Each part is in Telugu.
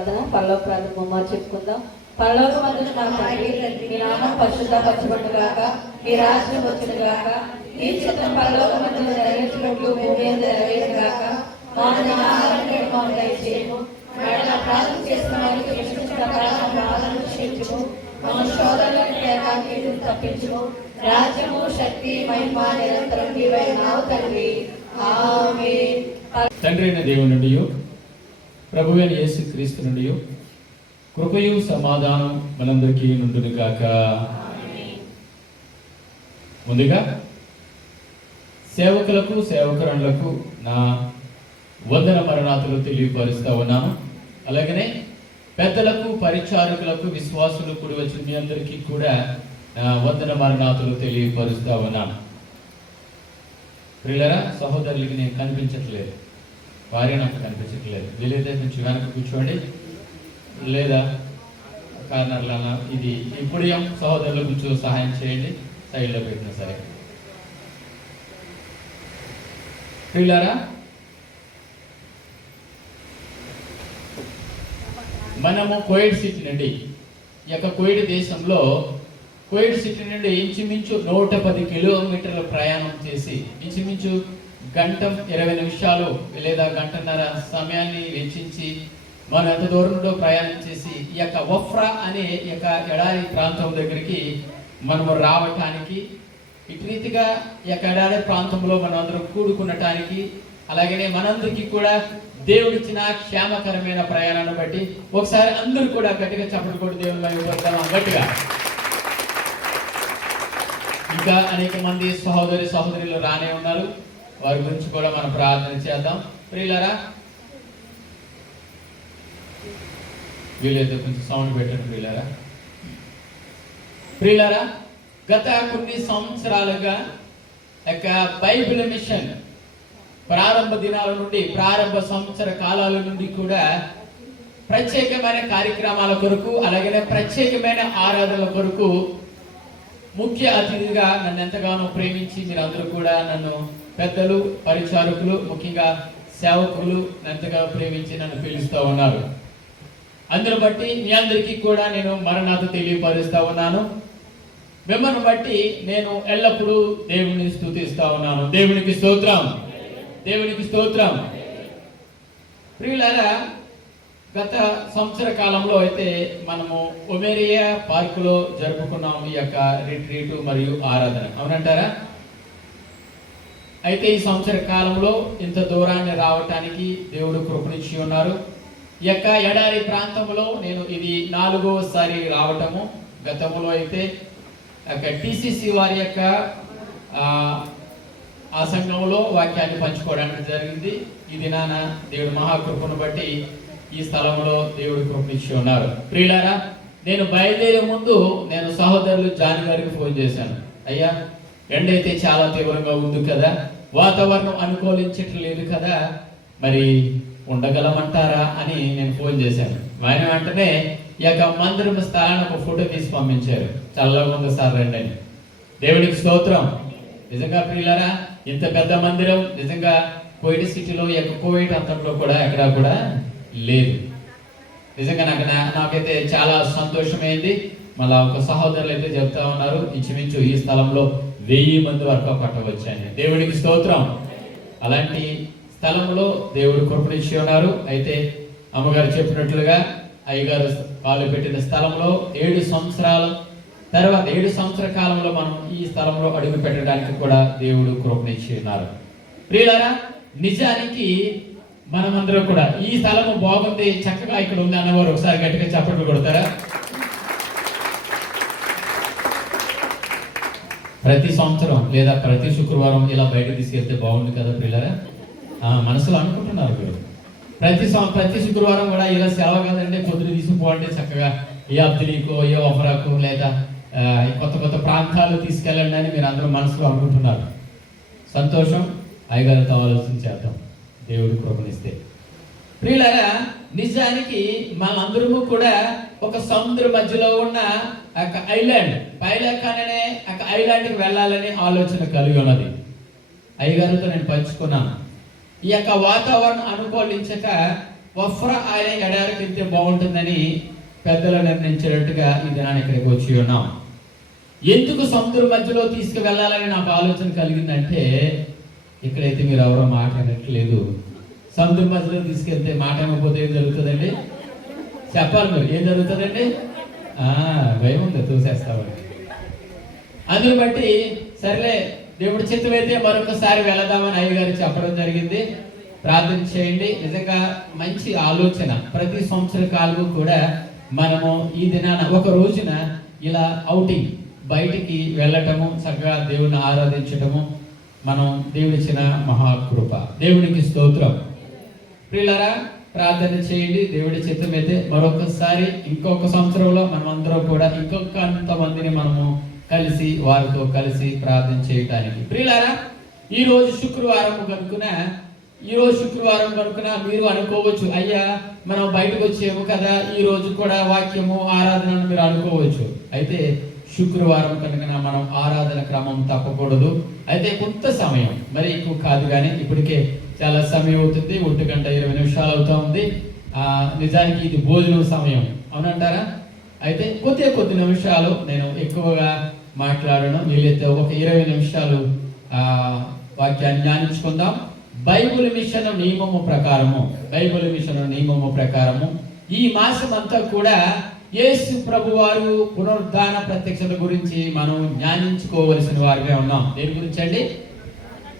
ప్రార్థన పరలోక ప్రార్థన బొమ్మ చెప్పుకుందాం. పరలోకమందున మా తండ్రి, మీ నామం పరిశుద్ధపరచబడుగాక, మీ రాజ్యం వచ్చునుగాక, మీ చిత్తం పరలోకమందున నెరవేర్చినట్లు భూమి మీద నెరవేరుగాక. మా ఆహారాన్ని మాకు దయచేయము, ప్రార్థన చేసిన వారికి క్షమించిన ప్రకారం బాధలను క్షమించుము, మమ్మల్ని శోధనలకు తేకాకి తప్పించుము. రాజ్యము, శక్తి, మహిమ నిరంతరం నీవై ఉన్నావు తండ్రి. ఆమేన్. తండ్రి అయిన దేవుని నుండి, ప్రభువైన యేసుక్రీస్తు నుండి కృపయు సమాధానం మనందరికీ నుండును గాక. ముందుగా సేవకులకు సేవకురాళ్లకు నా వందన మరణాతులు తెలియపరుస్తూ ఉన్నాను. అలాగనే పెద్దలకు, పరిచారకులకు, విశ్వాసులు కూడి వచ్చిన మీ అందరికీ కూడా వందన మరణాతులు తెలియపరుస్తూ ఉన్నాను. ప్రియులారా, సహోదరులకి నేను కనిపించట్లేదు, వారే నాకు కనిపించట్లేదు. వీలైతే కొంచెం వెనక కూర్చోండి, లేదా కార్నర్లో ఇది ఇప్పుడు సహోదరులు కొంచెం సహాయం చేయండి, సైడ్లో పెట్టినా సరే. ప్రియులారా, మనము కువైట్ సిటీ నుండి, ఈ యొక్క కువైట్ దేశంలో కువైట్ సిటీ నుండి ఇంచుమించు 110 కిలోమీటర్ల ప్రయాణం చేసి ఇంచుమించు గంట 20 నిమిషాలు లేదా గంటన్నర సమయాన్ని వెచ్చించి మనం ఎంత దూరంలో ప్రయాణం చేసి ఈ యొక్క వఫ్రా అనే ఈ యొక్క ఎడారి ప్రాంతం దగ్గరికి మనము రావటానికి, ఇటు రీతిగా ఈ యొక్క ఎడారి ప్రాంతంలో మనం అందరం కూడుకునటానికి, అలాగనే మనందరికీ కూడా దేవుడిచ్చిన క్షేమకరమైన ప్రయాణాన్ని బట్టి ఒకసారి అందరూ కూడా గట్టిగా చప్పట్లు కొట్టి దేవుని మహిమ గట్టిగా. ఇంకా అనేక మంది సహోదరులు రానే ఉన్నారు, వారి గురించి కూడా మనం ప్రార్థన చేద్దాం. ప్రియులారా, వీలైతే కొంచెం సౌండ్ పెట్టండి. ప్రియులారా, గత కొన్ని సంవత్సరాలుగా యొక్క బైబిల్ మిషన్ ప్రారంభ దినాల నుండి, ప్రారంభ సంవత్సర కాలాల నుండి కూడా ప్రత్యేకమైన కార్యక్రమాల కొరకు, అలాగే ప్రత్యేకమైన ఆరాధనల కొరకు ముఖ్య అతిథిగా నన్ను ఎంతగానో ప్రేమించి మీరందరూ కూడా నన్ను, పెద్దలు, పరిచారకులు, ముఖ్యంగా సేవకులు ఎంతగా ప్రేమించి నన్ను పిలుస్తూ ఉన్నారు. అందును బట్టి మీ అందరికీ కూడా నేను మరణాత తెలియపరుస్తూ ఉన్నాను. మిమ్మల్ని బట్టి నేను ఎల్లప్పుడూ దేవుని స్తుతిస్తూ ఉన్నాను. దేవునికి స్తోత్రం, దేవునికి స్తోత్రం. ప్రియులారా, గత సంవత్సర కాలంలో అయితే మనము ఒమేరియా పార్కులో జరుపుకున్నాము ఈ యొక్క రిట్రీట్ మరియు ఆరాధన, అవునంటారా? అయితే ఈ సంవత్సర కాలంలో ఇంత దూరాన్ని రావటానికి దేవుడు కృపనిచ్చి ఉన్నారు. ఈ యొక్క ఎడారి ప్రాంతంలో నేను ఇది 4వసారి రావటము. గతంలో అయితే టీసీసీ వారి యొక్క ఆ సంఘంలో వాక్యాన్ని పంచుకోవడానికి జరిగింది. ఇది నాన్న దేవుడు మహాకృపను బట్టి ఈ స్థలంలో దేవుడు కృపనిచ్చి ఉన్నారు. ప్రియులారా, నేను బయలుదేరే ముందు నేను సహోదరులు జాని గారికి ఫోన్ చేశాను. అయ్యా, ఎండ అయితే చాలా తీవ్రంగా ఉంది కదా, వాతావరణం అనుకూలించట్లేదు కదా, మరి ఉండగలమంటారా అని నేను ఫోన్ చేశాను. ఆయన వెంటనే ఈ యొక్క మందిరం స్థలాన్ని ఒక ఫోటో తీసి పంపించారు. చల్లగా ఉంది సార్, రండి అని. దేవుడికి స్తోత్రం. నిజంగా ప్రియులారా, ఇంత పెద్ద మందిరం నిజంగా కువైట్ సిటీలో, ఈ యొక్క కువైట్ అంతంలో కూడా ఎక్కడా కూడా లేదు. నిజంగా నాకైతే చాలా సంతోషమైంది. మళ్ళా ఒక సహోదరులు అయితే చెప్తా ఉన్నారు, ఇంచుమించు ఈ స్థలంలో 1000 మంది వరకు పట్టవచ్చని. దేవుడికి స్తోత్రం. అలాంటి స్థలంలో దేవుడు కృపనిచ్చి ఉన్నారు. అయితే అమ్మగారు చెప్పినట్లుగా అయ్యగారు పాలు పెట్టిన స్థలంలో 7 సంవత్సరాల తర్వాత 7 సంవత్సర కాలంలో మనం ఈ స్థలంలో అడుగు పెట్టడానికి కూడా దేవుడు కృపనిచ్చి ఉన్నారు. ప్రియులారా, నిజానికి మనమందరం కూడా ఈ స్థలము బాగుంది, చక్కగా ఇక్కడ ఉంది అన్నవారు ఒకసారి గట్టిగా చప్పట్లు కొడతారా? ప్రతి సంవత్సరం లేదా ప్రతి శుక్రవారం ఇలా బయటకు తీసుకెళ్తే బాగుంది కదా ప్రియులారా? మనసులో అనుకుంటున్నారు మీరు. ప్రతి శుక్రవారం కూడా ఇలా సేవ కదండి, పొద్దున తీసుకుపోండి చక్కగా ఏ అబ్దులీకో, ఏ ఒఫరాకో, లేదా కొత్త ప్రాంతాలు తీసుకెళ్ళండి అని మీరు అందరూ మనసులో అనుకుంటున్నారు. సంతోషం. అయ్యగారితో ఆలోచించేద్దాం, దేవుడు కృపనిస్తే. ప్రియులారా, నిజానికి మనందరము కూడా ఒక సముద్ర మధ్యలో ఉన్న ఒక ఐలాండ్, పైలకాన్ అనే ఒక ఐలాండ్కి వెళ్ళాలని ఆలోచన కలిగి ఉన్నది. అయ్యగారితో నేను పంచుకున్నాను. ఈ యొక్క వాతావరణం అనుకూలించక వఫ్రా అనే ఎడారికి వెళ్తే బాగుంటుందని పెద్దలు నిర్ణయించినట్టుగా ఈ దినాన్ని ఇక్కడికి వచ్చి ఉన్నాం. ఎందుకు సముద్రం మధ్యలో తీసుకువెళ్ళాలని నాకు ఆలోచన కలిగిందంటే, ఇక్కడైతే మీరు ఎవరో మాట అనట్లేదు. సముద్రం మధ్యలో తీసుకెళ్తే మాట అనకపోతే ఏం జరుగుతుందండి? చెప్పాలి మీరు, ఏం జరుగుతుందండి? భయం ఉంది, తోసేస్తామని. అందుని బట్టి సరేలే దేవుడి చిత్తం అయితే మరొకసారి వెళదామని అయ్యగారు చెప్పడం జరిగింది. ప్రార్థన చేయండి. నిజంగా మంచి ఆలోచన. ప్రతి సంవత్సర కాలం కూడా మనము ఈ దినాన ఒక రోజున ఇలా ఔటింగ్ బయటికి వెళ్ళటము, చక్కగా దేవుని ఆరాధించటము మనం దేవుడిచ్చిన మహాకృప. దేవునికి స్తోత్రం. ప్రియులారా, ప్రార్థన చేయండి. దేవుడి చిత్తం అయితే మరొకసారి ఇంకొక సంవత్సరంలో మనం అందరం కూడా ఇంకొక అంతమందిని మనము కలిసి వారితో కలిసి ప్రార్థన చేయటానికి. ప్రియులారా, ఈరోజు శుక్రవారం కనుక మీరు అనుకోవచ్చు, అయ్యా మనం బయటకు వచ్చేము కదా, ఈ రోజు కూడా వాక్యము ఆరాధన మీరు అనుకోవచ్చు. అయితే శుక్రవారం కనుక మనం ఆరాధన క్రమం తప్పకూడదు. అయితే కొంత సమయం, మరి ఎక్కువ కాదు కానీ ఇప్పటికే చాలా సమయం అవుతుంది, 1:20 అవుతా ఉంది. నిజానికి ఇది భోజనం సమయం, అవునంటారా? అయితే కొద్ది నిమిషాలు నేను ఎక్కువగా మాట్లాడను, వీలైతే ఒక 20 నిమిషాలు వాక్యాన్ని ధ్యానించుకుందాం. బైబిల్ మిషన్ నియమము ప్రకారము ఈ మాసం అంతా కూడా యేసు ప్రభు వారు పునరుద్ధాన ప్రత్యక్షత గురించి మనం ధ్యానించుకోవలసిన వారిగా ఉన్నాం. దేని గురించి అండి?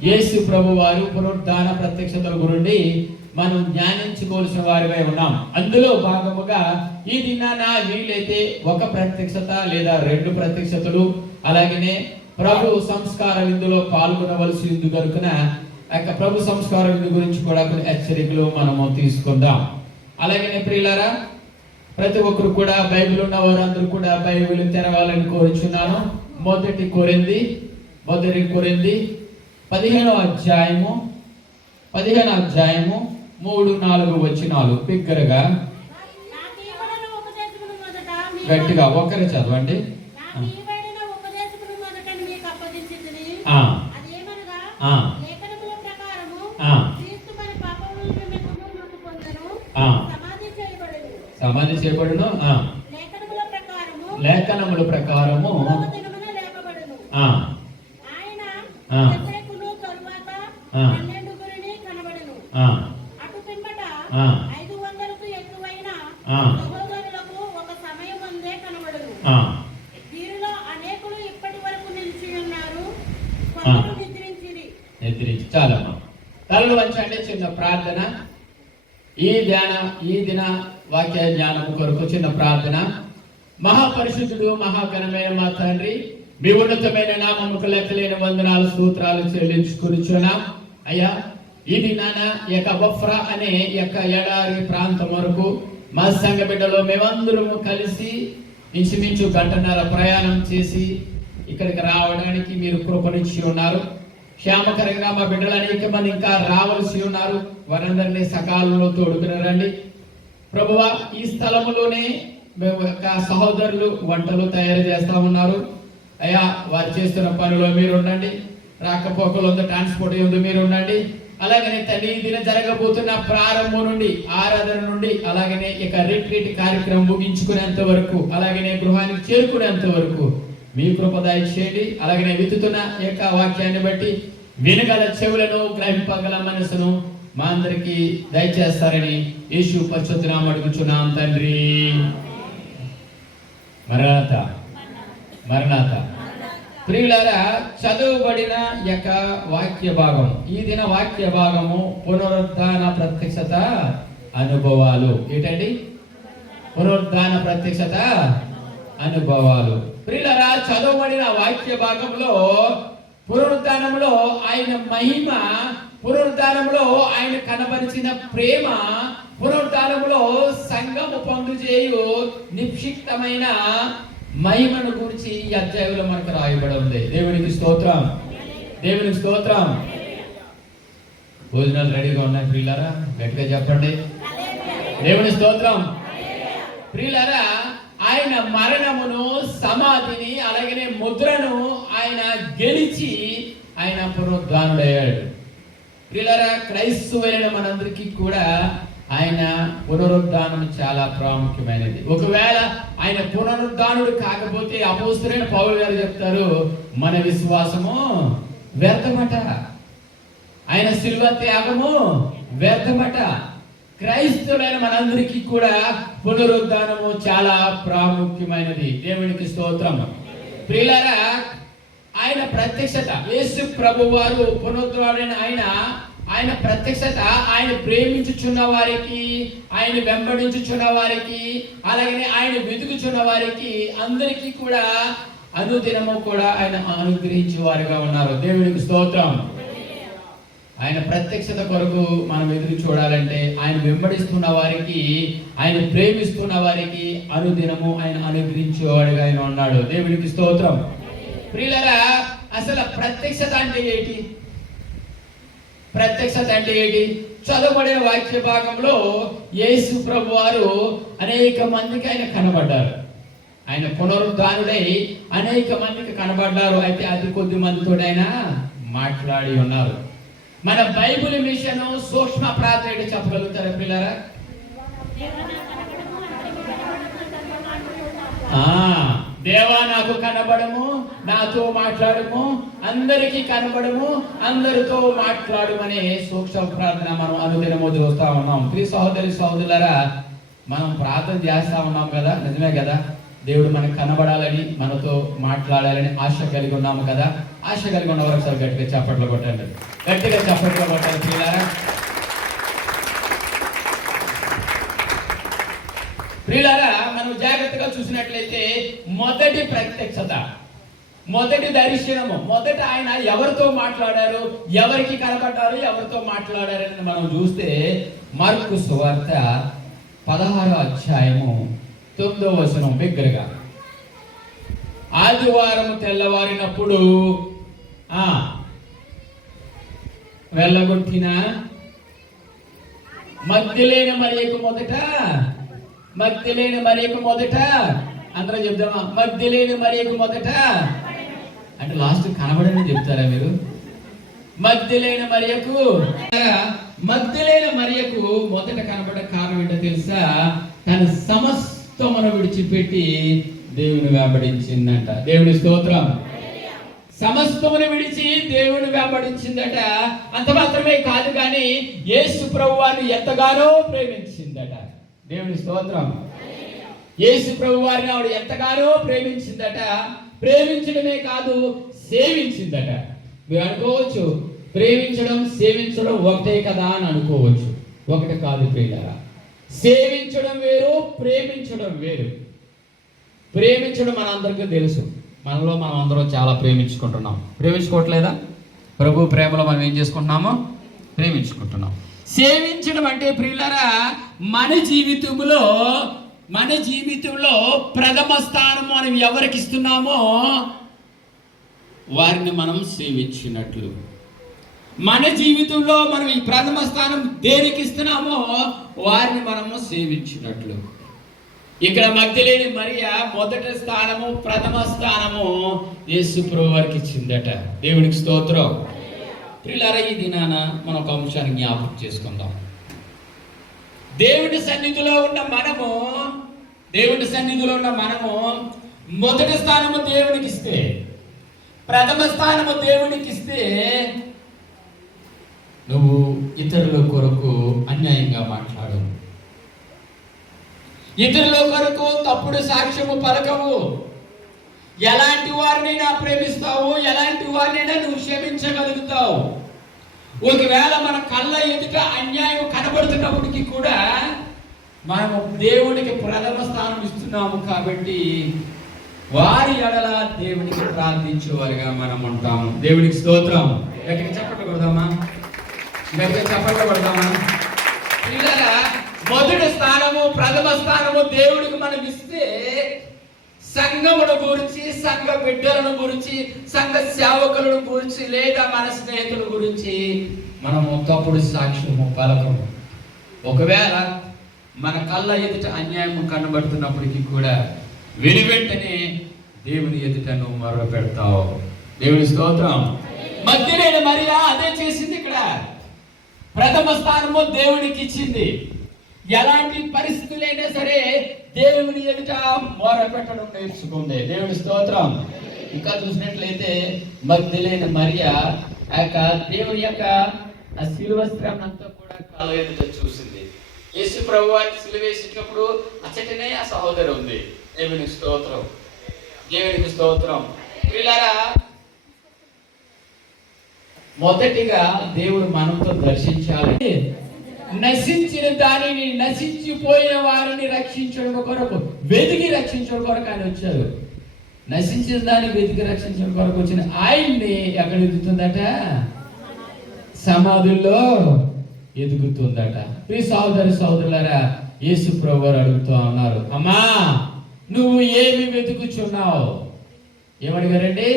యేసు ప్రభు వారు పునరుద్ధాన ప్రత్యక్షతల గురించి మనం ధ్యానించుకోవాల్సిన వారిగా ఉన్నాం. అందులో భాగముగా ఈ దినాన వీలైతే ఒక ప్రత్యక్షత లేదా 2 ప్రత్యక్షతలు, అలాగనే ప్రభు సంస్కార విందులో పాల్గొనవలసి ఉంది కనుక ప్రభు సంస్కార విందు గురించి కూడా కొన్ని హెచ్చరికలు మనము తీసుకుందాం. అలాగనే ప్రియులారా, ప్రతి ఒక్కరు కూడా బైబిల్ ఉన్న వారందరూ కూడా బైబిల్ తెరవాలని కోరుచున్నాను. మొదటి కొరింథీ 15వ అధ్యాయము 3-4 వచనాలు బిగ్గరగా గట్టిగా ఒకరు చదవండి. సమాధి చేయబడును, లేఖనముల ప్రకారము చాలమ్మా. తలలు వంచండి. చిన్న ప్రార్థన. ఈ దిన వాక్య జ్ఞానము కొరకు చిన్న ప్రార్థన. మహాపరిశుద్ధుడు మహాఘనమైన మా తండ్రి, మీ ఉన్నతమైన నామముకు లెక్కలేని వందనాలు స్తోత్రాలు చెల్లించుకునిచున్నాం. అయ్యా, ఈ దినాన వఫ్రా అనే ఎడారి ప్రాంతం వరకు మా సంఘ బిడ్డలో మేమందరము కలిసి ఇంచుమించు 1.5 ప్రయాణం చేసి ఇక్కడికి రావడానికి మీరు కృపనిచ్చి ఉన్నారు. క్షేమకరంగా మా బిడ్డలు అనేక మంది ఇంకా రావాల్సి ఉన్నారు. వారందరినీ సకాలంలో తోడుకుని రండి ప్రభువా. ఈ స్థలములోనే సహోదరులు వంటలు తయారు చేస్తా ఉన్నారు. అయ్యా, వారు చేస్తున్న పనిలో మీరు ఉండండి. రాకపోకలు ట్రాన్స్పోర్ట్ మీరు ఉండండి. అలాగనే తల్లి దిన జరగబోతున్న ప్రారంభం నుండి, ఆరాధన నుండి, అలాగనే రిట్రీట్ కార్యక్రమం ముగించుకునేంత వరకు, అలాగనే గృహానికి చేరుకునేంత వరకు మీ కృప దయచేయండి. అలాగనే విత్తుతున్న వాక్యాన్ని బట్టి వినగల చెవులను, గ్రహింపగల మనసును మా అందరికి దయచేస్తారని యేసు పరిశుద్ధ నామమున అడుగుచున్నాం తండ్రి. మరణాత. ప్రియులారా, చదువుబడిన వాక్య భాగం, ఈ దిన వాక్య భాగము పునరుద్ధాన ప్రత్యక్షత అనుభవాలు. ఏంటండి? పునరుద్ధాన ప్రత్యక్షత అనుభవాలు. ప్రియులారా, చదువుబడిన వాక్య భాగంలో పునరుద్ధానంలో ఆయన మహిమ, పునరుద్ధానంలో ఆయన కనబరిచిన ప్రేమ, పునరుద్ధానంలో సంఘము పొందుచేయు నిక్షిప్తమైన మహిమను గురించి ఈ అధ్యాయంలో మనకు రాయబడి ఉంది. దేవునికి స్తోత్రం. భోజనాలు రెడీగా ఉన్నాయి ప్రియులారా, గట్టిగా చెప్పండి. దేవుని స్తోత్రం. ప్రియులారా, ఆయన మరణమును, సమాధిని, అలాగనే ముద్రను ఆయన గెలిచి ఆయన పునరుద్ధానుడయ్యాడు. ప్రియులారా, క్రైస్తవులైన మనందరికీ కూడా ఆయన పునరుద్ధానం చాలా ప్రాముఖ్యమైనది. ఒకవేళ ఆయన పునరుద్ధానుడు కాకపోతే అపోస్తలుడైన పౌలు గారు చెప్తారు, మన విశ్వాసము వ్యర్థమట, ఆయన శిలువ త్యాగము వ్యర్థమట. క్రైస్తవులైన మనందరికీ కూడా పునరుద్ధానము చాలా ప్రాముఖ్యమైనది. దేవునికి స్తోత్రం. ప్రియులారా, ఆయన ప్రత్యక్షత, యేసు ప్రభువారు పునరుద్ధానుడైన ఆయన ప్రత్యక్షత ఆయన ప్రేమించుచున్న వారికి, ఆయన వెంబడించుచున్న వారికి, అలాగే ఆయన వెతుకుచున్న వారికి అందరికీ కూడా అనుదినము కూడా ఆయన అనుగ్రహించే వారుగా ఉన్నారు. దేవునికి స్తోత్రం. ఆయన ప్రత్యక్షత కొరకు మనం ఎదురు చూడాలంటే ఆయన వెంబడిస్తున్న వారికి, ఆయన ప్రేమిస్తున్న వారికి అనుదినము ఆయన అనుగ్రహించేవాడుగా ఆయన ఉన్నాడు. దేవునికి స్తోత్రం. ప్రియులారా, అసలు ప్రత్యక్షత అంటే ఏంటి? ప్రత్యక్షత అంటే ఏంటి? చదవబడిన వాక్య భాగంలో యేసు ప్రభు వారు అనేక మందికి ఆయన కనబడ్డారు. ఆయన పునరుద్ధానుడై అనేక మందికి కనబడ్డారు. అయితే అది కొద్ది మందితో ఆయన మాట్లాడి ఉన్నారు. మన బైబిల్ మిషన్ సూక్ష్మ ప్రార్థన చెప్పగలుగుతారా పిల్లరా? దేవా నాకు కనబడము, నాతో మాట్లాడము, అందరికీ కనబడము, అందరితో మాట్లాడమనే సూక్ష్మ ప్రార్థన మనం అనుదినము చూస్తా ఉన్నాం. ప్రియ సహోదరి సహోదరులారా, మనం ప్రార్థన చేస్తా ఉన్నాం కదా, నిజమే కదా? దేవుడు మనకు కనబడాలని, మనతో మాట్లాడాలని ఆశ కలిగి ఉన్నాము కదా. ఆశ కలిగి ఉన్న వారు ఒకసారి గట్టిగా చప్పట్లు కొట్టండి, గట్టిగా చప్పట్లు కొట్టాలి ప్రియులారా. ప్రియులారా, మనం జాగ్రత్తగా చూసినట్లయితే మొదటి ప్రత్యక్షత, మొదటి దర్శనము, మొదట ఆయన ఎవరితో మాట్లాడారు, ఎవరికి కనబడ్డారు, ఎవరితో మాట్లాడారని మనం చూస్తే మార్కు సువార్త 16వ అధ్యాయము 9వ వచనం బిగ్గరగా, ఆదివారం తెల్లవారినప్పుడు వెళ్ళగొట్టిన మగ్దలేనే మరియకు మొదట అందరూ చెప్దామా? మగ్దలేనే మరియకు మొదట అంటే లాస్ట్ కనబడని చెప్తారా మీరు? మగ్దలేనే మరియకు మొదట కనబడ కారణం ఏంటో తెలుసా? తన సమస్తమును విడిచిపెట్టి దేవుని వెంబడించిందంట. దేవుని స్తోత్రం. సమస్తమును విడిచి దేవుని వెంబడించిందట. అంత మాత్రమే కాదు కానీ యేసు ప్రభువారిని ఎంతగానో ప్రేమించిందట. దేవుని స్తోత్రం. యేసు ప్రభువారిని ఆవిడ ఎంతగానో ప్రేమించిందట. ప్రేమించడమే కాదు, సేవించిందట. మీరు అనుకోవచ్చు, ప్రేమించడం సేవించడం ఒకటే కదా అని అనుకోవచ్చు. ఒకటి కాదు ప్రియులారా. సేవించడం వేరు, ప్రేమించడం వేరు. ప్రేమించడం మనందరికీ తెలుసు. మనలో మనం అందరం చాలా ప్రేమించుకుంటున్నాం. ప్రేమించుకోవట్లేదా? ప్రభు ప్రేమలో మనం ఏం చేసుకుంటున్నామో ప్రేమించుకుంటున్నాం. సేవించడం అంటే ప్రియులారా, మన జీవితంలో ప్రథమ స్థానం మనం ఎవరికి ఇస్తున్నామో వారిని మనం సేవించినట్లు. మన జీవితంలో మనం ఈ ప్రథమ స్థానం దేనికి ఇస్తున్నామో వారిని మనము సేవించినట్లు. ఇక్కడ మగ్దలేని మరియా మొదటి స్థానము, ప్రథమ స్థానము యేసు ప్రభువు వారికి ఇచ్చిందట. దేవునికి స్తోత్రం. ప్రియులారా, ఈ దినాన మనం ఒక అంశాన్ని జ్ఞాపకం చేసుకుందాం. దేవుని సన్నిధిలో ఉన్న మనము మొదటి స్థానము దేవునికి ఇస్తే, ప్రథమ స్థానము దేవునికి ఇస్తే, నువ్వు ఇతరుల కొరకు అన్యాయంగా మాట్లాడవు, ఇతరుల కొరకు తప్పుడు సాక్ష్యము పలకవు, ఎలాంటి వారినైనా ప్రేమిస్తావు, ఎలాంటి వారినైనా నువ్వు క్షమించగలుగుతావు. ఒకవేళ మన కళ్ళ ఎదుట అన్యాయం కనబడుతున్నప్పటికీ కూడా మనము దేవునికి ప్రథమ స్థానం ఇస్తున్నాము కాబట్టి వారి ఎడల దేవునికి ప్రార్థించేవారిగా మనం ఉంటాము. దేవునికి స్తోత్రం. గట్టిగా చప్పట్లు కొడదామా? మొదటి స్థానము, ప్రథమ స్థానము దేవుడికి మనం ఇస్తే, సంఘమును గురించి, సంఘ బిడ్డలను గురించి, సంఘ సేవకులను గురించి, లేదా మన స్నేహితుల గురించి మనము తప్పుడు సాక్ష్యము పలకము. ఒకవేళ మన కళ్ళ ఎదుట అన్యాయం కనబడుతున్నప్పటికీ కూడా వెంటనే దేవుని ఎదుట నువ్వు మొర్ర పెడతావు. దేవుని స్తోత్రం. మగ్దలేని మరియా అదే చేసింది. ఇక్కడ ప్రథమ స్థానము దేవుడికి ఇచ్చింది. ఎలాంటి పరిస్థితులైనా సరే దేవుని ఎదుట మొరపెట్టడం నేర్చుకుంది. దేవుని స్తోత్రం. ఇంకా చూసినట్లయితే మగ్దలేని మరియా ఆ యొక్క దేవుని యొక్క ఆ శిలువస్త్రాన్ని అంతా కూడా కాళ్ళ ఎదుట చూసింది. యేసు ప్రభువాన్ని సిలువేసినప్పుడు అచ్చటనే ఆ సహోదరి ఉంది. దేవునికి స్తోత్రం, దేవునికి స్తోత్రం. వీళ్ళారా, మొదటిగా దేవుడు మనతో దర్శించాలి. నశించిన దానిని, నశించిపోయిన వారిని రక్షించడం కొరకు, వెతికి రక్షించడం కొరకు ఆయన వచ్చారు. నశించిన దాన్ని వెతికి రక్షించడం కొరకు వచ్చిన ఆయన్ని ఎక్కడ ఎదుగుతుందట? సమాధుల్లో ఎదుగుతుందట. ప్రియ సహోదరి సహోదరులారా, యేసు ప్రభువారు అడుగుతూ ఉన్నారు, అమ్మా నువ్వు ఏమి వెతుకుచున్నావు? ఏమడిగారండి?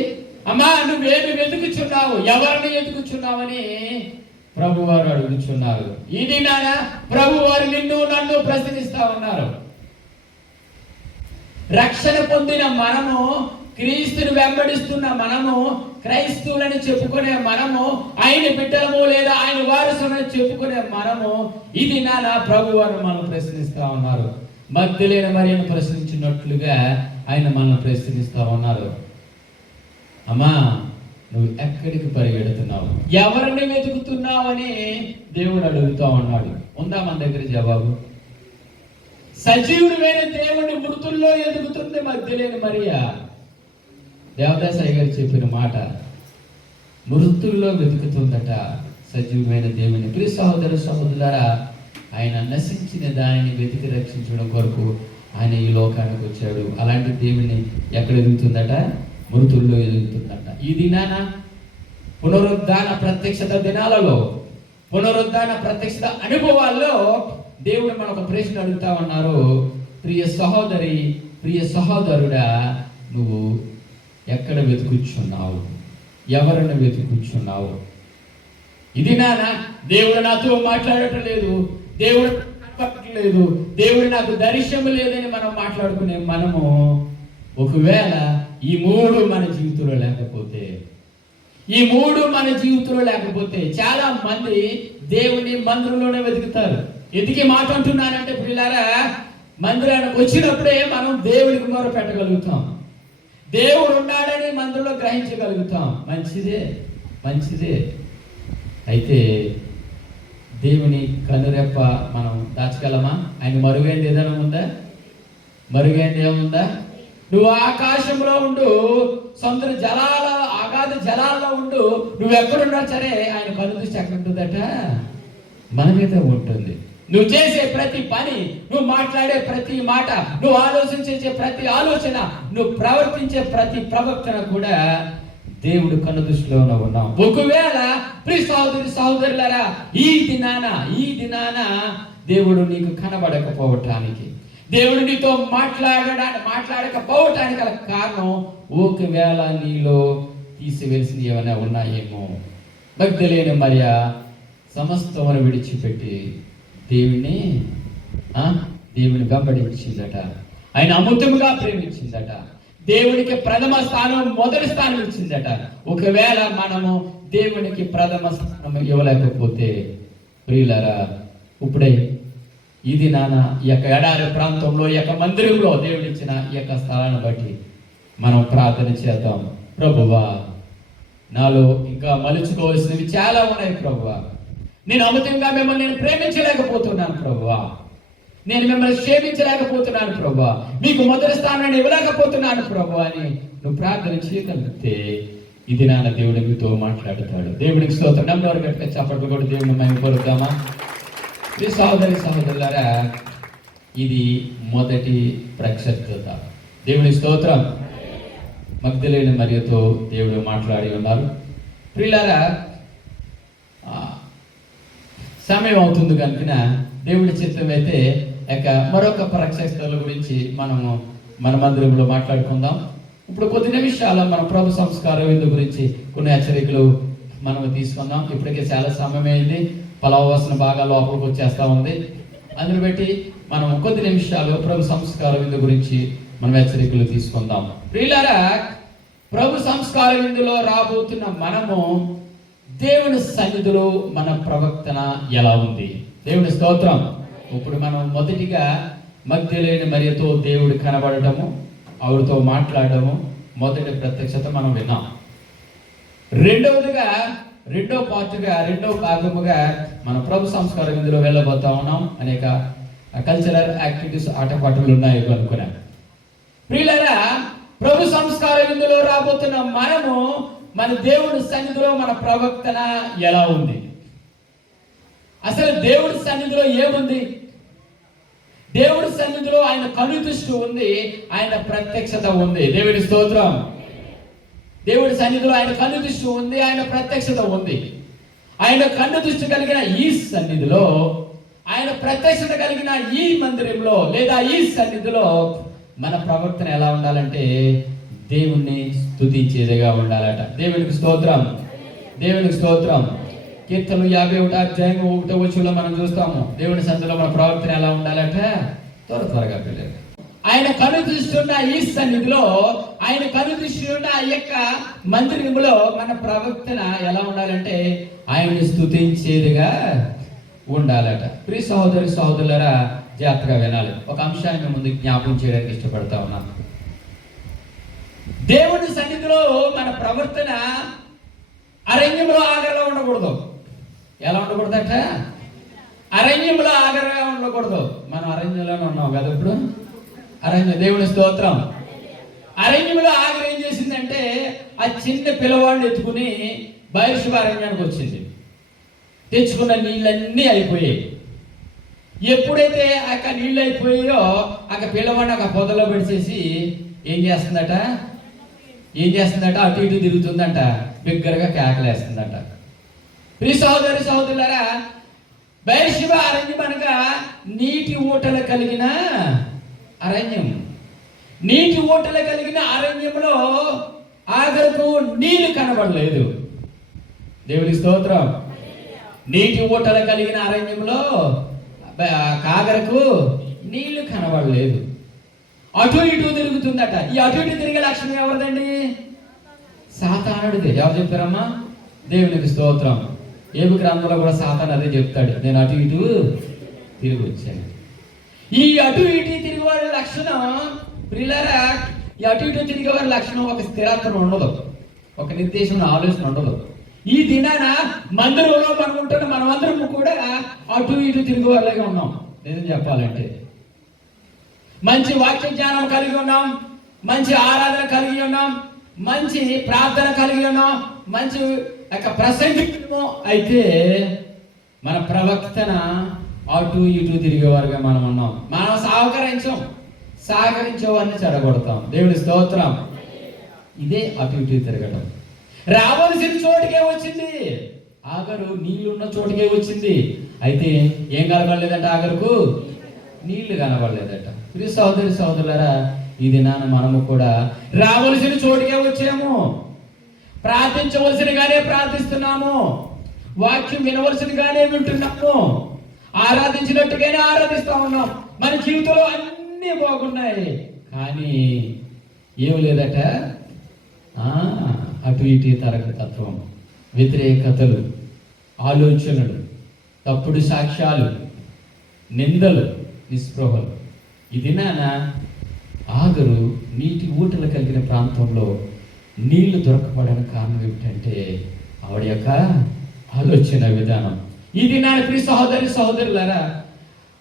అమ్మా నువ్వేమి వెతుకుచున్నావు, ఎవరిని వెతుకుచున్నావని ప్రభువారు అడుగుచున్నారు. ఇది నానా ప్రభువారు నిన్ను నన్ను ప్రశ్నిస్తా ఉన్నారు. రక్షణ పొందిన మనము, క్రీస్తుని వెంబడిస్తున్న మనము, క్రైస్తవులని చెప్పుకునే మనము, ఆయన బిడ్డలము లేదా ఆయన వారసులని చెప్పుకునే మనము, ఇది నానా ప్రభువారు మనం ప్రశ్నిస్తా ఉన్నారు. మగ్దలేని మరియను ప్రశ్నించినట్లుగా ఆయన మనల్ని ప్రశ్నిస్తా ఉన్నారు. అమ్మా నువ్వు ఎక్కడికి పరిగెడుతున్నావు, ఎవరిని వెతుకుతున్నావు అని దేవుడు అడుగుతా ఉన్నాడు. ఉందా మన దగ్గర జవాబు? సజీవుడైన దేవుడిని మృతుల్లో ఎదుగుతుంది మగ్దలేని మరియా. దేవదాసయ్య గారు చెప్పిన మాట, మృతుల్లో వెతుకుతుందట సజీవమైన దేవుని. ప్రియ సహోదర సహోదరులారా, ఆయన నశించిన దానిని వెతికి రక్షించడం కొరకు ఆయన ఈ లోకానికి వచ్చాడు. అలాంటి దేవుని ఎక్కడ ఎదుగుతుందట? మృతుల్లో ఎదుగుతుందట. ఈ దినాన పునరుద్ధాన ప్రత్యక్షత దినాలలో, పునరుద్ధాన ప్రత్యక్షత అనుభవాల్లో దేవుడు మనకు ప్రశ్న అడుగుతా ఉన్నారు. ప్రియ సహోదరి, ప్రియ సహోదరుడా, నువ్వు ఎక్కడ వెతుకుచున్నావు, ఎవరిని వెతుకుచున్నావు? ఇది నానా దేవుడు నాతో మాట్లాడటం లేదు, దేవుడు లేదు, దేవుడు నాకు దర్శనం లేదని మనం మాట్లాడుకునే మనము, ఒకవేళ ఈ మూడు మన జీవితంలో లేకపోతే, ఈ మూడు మన జీవితంలో లేకపోతే, చాలా మంది దేవుని మందిరంలోనే వెతుకుతారు. ఎందుకు మాట అంటున్నానంటే పిల్లారా, మందిరానికి వచ్చినప్పుడే మనం దేవుడికి మొర పెట్టగలుగుతాం, దేవుడు ఉన్నాడని మందిరంలో గ్రహించగలుగుతాం. మంచిదే, మంచిదే. అయితే దేవుని కనురెప్ప మనం దాచగలమా? ఆయన మరుగైంది ఏదైనా ఉందా? మరుగైంది ఏముందా? నువ్వు ఆకాశంలో ఉండు, సముద్ర జలాల అగాధ జలాల్లో ఉండు, నువ్వు ఎక్కడున్నా సరే ఆయన కను దృష్టి ఎక్కడ ఉంటుందట? మన మీద ఉంటుంది. నువ్వు చేసే ప్రతి పని, నువ్వు మాట్లాడే ప్రతి మాట, నువ్వు ఆలోచించే ప్రతి ఆలోచన, నువ్వు ప్రవర్తించే ప్రతి ప్రవర్తన కూడా దేవుడు కన్ను దృష్టిలో ఉన్నాం. ఒకవేళ ప్రియ సహోదరి సహోదరులారా, ఈ దినాన దేవుడు నీకు కనబడకపోవటానికి, దేవుడు నీతో మాట్లాడకపోవటానికి గల కారణం, ఒకవేళ నీలో తీసివేసిన ఏమైనా ఉన్నాయేమో. మగ్దలేని మరియా సమస్తమును విడిచిపెట్టి దేవుని వెంబడించిందట. ఆయన అమృతముగా ప్రేమించిందట. దేవునికి ప్రథమ స్థానం, మొదటి స్థానం ఇచ్చిందట. ఒకవేళ మనము దేవునికి ప్రథమ స్థానం ఇవ్వలేకపోతే ప్రియులారా, ఇప్పుడే ఇది నాన్న ఈ యొక్క ఎడారి ప్రాంతంలో, ఈ యొక్క మందిరంలో దేవుడు ఇచ్చిన ఈ యొక్క స్థలాన్ని బట్టి మనం ప్రార్థన చేద్దాం. ప్రభువా, నాలో ఇంకా మలుచుకోవాల్సినవి చాలా ఉన్నాయి ప్రభువా. నేను అమితంగా మిమ్మల్ని నేను ప్రేమించలేకపోతున్నాను ప్రభువా. నేను మిమ్మల్ని క్షేమించలేకపోతున్నాను ప్రభువా. మీకు మొదటి స్థానాన్ని ఇవ్వలేకపోతున్నాను ప్రభువా అని నువ్వు ప్రార్థన చేయగలిగితే ఇది నాన్న దేవుడు మీతో మాట్లాడతాడు. దేవునికి స్తోత్రం. నమ్మవారు గట్టిగా చప్పట్లు కూడా దేవుని మేము కోరుతామా? ఈ సహోదరి సహోదరులారా, ఇది మొదటి ప్రక్షబ్దత. దేవుని స్తోత్రం. మగ్దలేని మరియతో దేవుడు మాట్లాడి ఉన్నారు. ప్రియులారా, సమయం అవుతుంది కనుక దేవుడి చిత్తం అయితే మరొక ప్రక్షబ్దల గురించి మనము మన మందిరంలో మాట్లాడుకుందాం. ఇప్పుడు కొద్ది నిమిషాలు మన ప్రభు సంస్కారం విందు గురించి కొన్ని హెచ్చరికలు మనం తీసుకుందాం. ఇప్పటికే చాలా సమయం అయింది, పలావాసన బాగా లోపలికి వచ్చేస్తా ఉంది. అందుని బట్టి మనం కొద్ది నిమిషాలు ప్రభు సంస్కార విందు గురించి మనం హెచ్చరికలు తీసుకుందాం. ప్రియులారా, ప్రభు సంస్కార విందులో రాబోతున్న మనము దేవుని సన్నిధిలో మన ప్రవర్తన ఎలా ఉంది? దేవుని స్తోత్రం. ఇప్పుడు మనం మొదటిగా మగ్దలేని మరియతో దేవుడు కనబడటము, ఆవిడతో మాట్లాడటము, మొదటి ప్రత్యక్షత మనం విన్నాం. రెండవదిగా రెండో భాగముగా మన ప్రభు సంస్కార విందులో వెళ్ళబోతా ఉన్నాం. అనేక కల్చరల్ యాక్టివిటీస్, ఆటపాటలు ఉన్నాయి అనుకున్నాం. ప్రియులారా, ప్రభు సంస్కార విందులో రాబోతున్న మనము మన దేవుడి సన్నిధిలో మన ప్రవర్తన ఎలా ఉంది? అసలు దేవుడి సన్నిధిలో ఏముంది? దేవుడి సన్నిధిలో ఆయన కనుదృష్టి ఉంది, ఆయన ప్రత్యక్షత ఉంది. దేవుడి స్తోత్రం. దేవుడి సన్నిధిలో ఆయన కనుదృష్టి ఉంది, ఆయన ప్రత్యక్షత ఉంది. ఆయన కనుదృష్టి కలిగిన ఈ సన్నిధిలో, ఆయన ప్రత్యక్షత కలిగిన ఈ మందిరంలో లేదా ఈ సన్నిధిలో మన ప్రవర్తన ఎలా ఉండాలంటే దేవుణ్ణి స్తుతించేదిగా ఉండాలట. దేవునికి స్తోత్రం, దేవునికి స్తోత్రం. కీర్తనలు 51 అధ్యాయం 1వ వచనంలో మనం చూస్తాము దేవుని సన్నిధిలో మన ప్రవర్తన ఎలా ఉండాలట. త్వరగా పిల్లలు, ఆయన కనుదృష్టి ఈ సన్నిధిలో, ఆయన కనుదృష్టి ఉన్న ఆ యొక్క మందిరంలో మన ప్రవర్తన ఎలా ఉండాలంటే ఆయన్ని స్తుతించేదిగా ఉండాలట. ప్రియ సహోదరి సహోదరులారా, జాగ్రత్తగా వినాలి. ఒక అంశాన్ని ముందు జ్ఞాపకం చేయడానికి ఇష్టపడతా ఉన్నాను. దేవుని సన్నిధిలో మన ప్రవర్తన అరణ్యంలో ఆగరగా ఉండకూడదు. ఎలా ఉండకూడదట? అరణ్యంలో ఆగరగా ఉండకూడదు. మనం అరణ్యంలోనే ఉన్నాం కదా ఇప్పుడు. అరణ్యం, దేవుని స్తోత్రం. అరణ్యంలో ఆగర ఏం చేసిందంటే ఆ చిన్న పిల్లవాడిని ఎత్తుకుని బయర్షెబా అరణ్యానికి వచ్చింది. తెచ్చుకున్న నీళ్ళన్నీ అయిపోయాయి. ఎప్పుడైతే అక్క నీళ్ళు అయిపోయాయో అక్క పిల్లవాడిని ఒక పొదలో పెడిచేసి ఏం చేస్తుందట అటు ఇటు తిరుగుతుందంట, బిగ్గరగా కేకలేస్తుందంట. ప్రియ సహోదరి సహోదరులారా, బయర్షెబా అరణ్యం అనగా నీటి ఊటలు కలిగిన అరణ్యం. నీటి ఊటలు కలిగిన అరణ్యంలో ఆగరకు నీళ్లు కనబడలేదు. దేవునికి స్తోత్రం. నీటి ఊటలు కలిగిన అరణ్యంలో కాగరకు నీళ్లు కనబడలేదు. అటు ఇటు తిరుగుతుందట. ఈ అటు ఇటు తిరిగే లక్షణం ఎవరిదండి? సాతానుడిదే. ఎవరు చెప్పారమ్మా? దేవునికి స్తోత్రం. ఏబు గ్రంథంలో కూడా సాతాను అదే చెప్తాడు, నేను అటు ఇటు తిరిగి వచ్చాను. ఈ అటు ఇటు తిరిగి వాడి లక్షణం ప్రియులారా, ఈ అటు ఇటు తిరిగే వాడి లక్షణం ఒక స్థిరత్వం ఉండదు, ఒక నిర్దేశం ఆలోచన ఉండదు. ఈ దినాన మందిరంలో మనం ఉంటున్న మనమందరం కూడా అటు ఇటు తిరిగి వాళ్ళగా ఉన్నాం. నిజం చెప్పాలంటే మంచి వాక్య జ్ఞానం కలిగి ఉన్నాం, మంచి ఆరాధన కలిగి ఉన్నాం, మంచి ప్రార్థన కలిగి ఉన్నాం, మంచి ప్రసంగము. అయితే మన ప్రవర్తన అటు ఇటు తిరిగేవారుగా మనం ఉన్నాం. మనం సహకరించే వారిని చెడగొడతాం. దేవుడి స్తోత్రం. ఇదే అటు ఇటు తిరగడం. రావాల్సిన చోటుకే వచ్చింది ఆగరు, నీళ్లున్న చోటుకే వచ్చింది. అయితే ఏం కనబడలేదంట ఆగరుకు? నీళ్లు కనబడలేదట. ప్రియ సహోదరి సహోదరులారా, ఈ దినాన మనము కూడా రావలసిన చోటుకే వచ్చాము, ప్రార్థించవలసినగానే ప్రార్థిస్తున్నాము, వాక్యం వినవలసినగానే వింటున్నాము, ఆరాధించినట్టుగానే ఆరాధిస్తా ఉన్నాం. మన జీవితంలో అన్నీ బాగున్నాయి, కానీ ఏం లేదట. అటు ఇటు తరగతత్వం, వ్యతిరేకతలు, ఆలోచనలు, తప్పుడు సాక్ష్యాలు, నిందలు, నిస్పృహలు. ఇది నాన్న ఆగరు నీటి ఊటలు కలిగిన ప్రాంతంలో నీళ్లు దొరకపడడానికి కారణం ఏమిటంటే ఆవిడ యొక్క ఆలోచన విధానం. ఇది నా ప్రియ సహోదరి సహోదరులారా,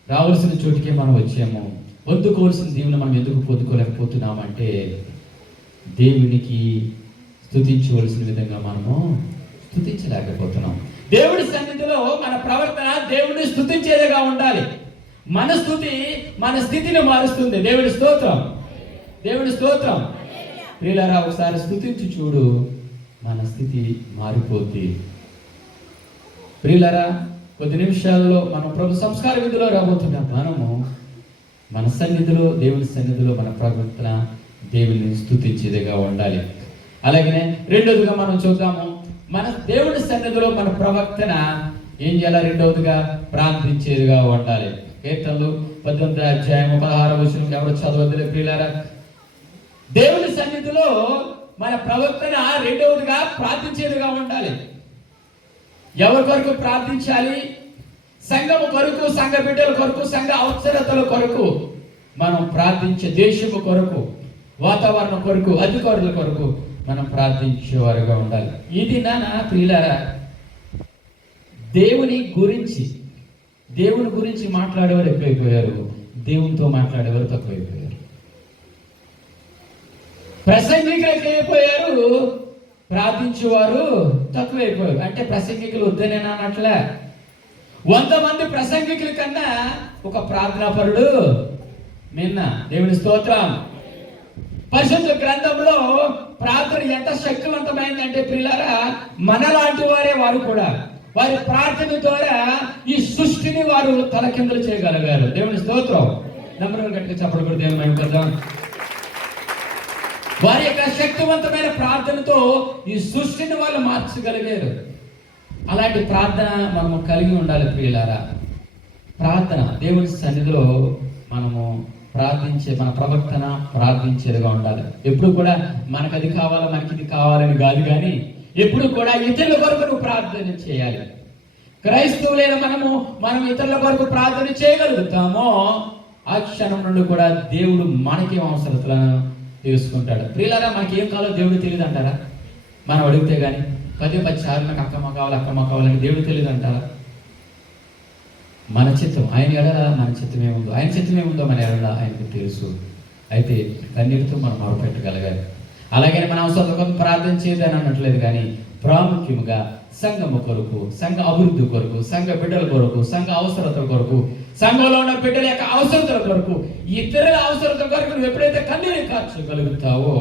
రావాల్సిన చోటుకే మనం వచ్చాము. పొందుకోవాల్సిన దీవుని మనం ఎందుకు పొందుకోలేకపోతున్నామంటే దేవునికి స్తుతించవలసిన విధంగా మనము స్తుతించలేకపోతున్నాం. దేవుడి సన్నిధిలో మన ప్రవర్తన దేవుడిని స్తుతించేదిగా ఉండాలి. మన స్తుతి మన స్థితిని మారుస్తుంది. దేవుడి స్తోత్రం, దేవుడి స్తోత్రం. ప్రియులారా, ఒకసారి స్తుతించి చూడు, మన స్థితి మారిపోద్ది. ప్రియులారా, కొద్ది నిమిషాల్లో మనం ప్రభు సంస్కార విధిలో రాబోతున్నాం. మనము మన సన్నిధిలో, దేవుని సన్నిధిలో మన ప్రవర్తన దేవుని స్తుతించేదిగా ఉండాలి. అలాగనే రెండోదిగా మనం చూద్దాము, మన దేవుని సన్నిధిలో మన ప్రవర్తన ఏం చేయాలి? రెండవదిగా ప్రార్థించేదిగా ఉండాలి. కీర్తనలు 18వ అధ్యాయం 16వ వచనం ఎవరు చదవద్దులే ప్రియులారా. దేవుని సన్నిధిలో మన ప్రవర్తన రెండవదిగా ప్రార్థించేదిగా ఉండాలి. ఎవరి కొరకు ప్రార్థించాలి? సంఘము కొరకు, సంఘ బిడ్డల కొరకు, సంఘ అవసరతల కొరకు మనం ప్రార్థించే, దేశము కొరకు, వాతావరణం కొరకు, అధికారుల కొరకు మనం ప్రార్థించేవారుగా ఉండాలి. ఇది నా ప్రియులారా, దేవుని గురించి మాట్లాడేవారు ఎక్కువైపోయారు, దేవునితో మాట్లాడేవారు తక్కువైపోయారు. ప్రసంగికులు ఎక్కువైపోయారు, ప్రార్థించేవారు తక్కువైపోయారు. అంటే ప్రసంగికులు వద్దనేనా అన్నట్లే. 100 మంది ప్రసంగికుల కన్నా ఒక ప్రార్థనాపరుడు నిన్న. దేవుని స్తోత్రం. పరిశుద్ధ గ్రంథంలో ప్రార్థన ఎంత శక్తివంతమైందంటే ప్రియులారా, మనలాంటి వారు కూడా వారి ప్రార్థన ద్వారా ఈ సృష్టిని వారు తలకిందులు చేయగలిగారు. దేవుని స్తోత్రం. నమ్మకం గట్టిగా చెప్పడం కూడా దేవుని మహిమ కలుగును. వారి యొక్క శక్తివంతమైన ప్రార్థనతో ఈ సృష్టిని వాళ్ళు మార్చగలిగారు. అలాంటి ప్రార్థన మనము కలిగి ఉండాలి ప్రియులారా. ప్రార్థన, దేవుని సన్నిధిలో మనము ప్రార్థించే, మన ప్రవర్తన ప్రార్థించేదిగా ఉండాలి. ఎప్పుడు కూడా మనకు అది కావాలా, మనకి ఇది కావాలని కాదు, కానీ ఎప్పుడు కూడా ఇతరుల కొరకు నువ్వు ప్రార్థన చేయాలి. క్రైస్తవులైన మనం ఇతరుల కొరకు ప్రార్థన చేయగలుగుతామో ఆ క్షణం నుండి కూడా దేవుడు మనకి అవసరతలను తెలుసుకుంటాడు. ప్రియులారా, మనకి ఏం కావాలో దేవుడు తెలియదు అంటారా? మనం అడిగితే కానీ 10 సార్లు నాకు అక్కమ్మ కావాలని దేవుడు తెలియదు అంటారా? మన చిత్తం ఆయన ఎడల, మన చిత్తం ఏముందో మన ఎడల ఆయనకు తెలుసు. అయితే కన్నీటితో మనం మొరపెట్టగలగాలి. అలాగే మన అవసరం కొరకు ప్రార్థన చేయదని అనట్లేదు, కానీ ప్రాముఖ్యంగా సంఘము కొరకు, సంఘ అభివృద్ధి కొరకు, సంఘ బిడ్డల కొరకు, సంఘ అవసరతల కొరకు, సంఘంలో ఉన్న బిడ్డల యొక్క అవసరతల కొరకు, ఇతరుల అవసరతల కొరకు నువ్వు ఎప్పుడైతే కన్నీరు కార్చగలుగుతావో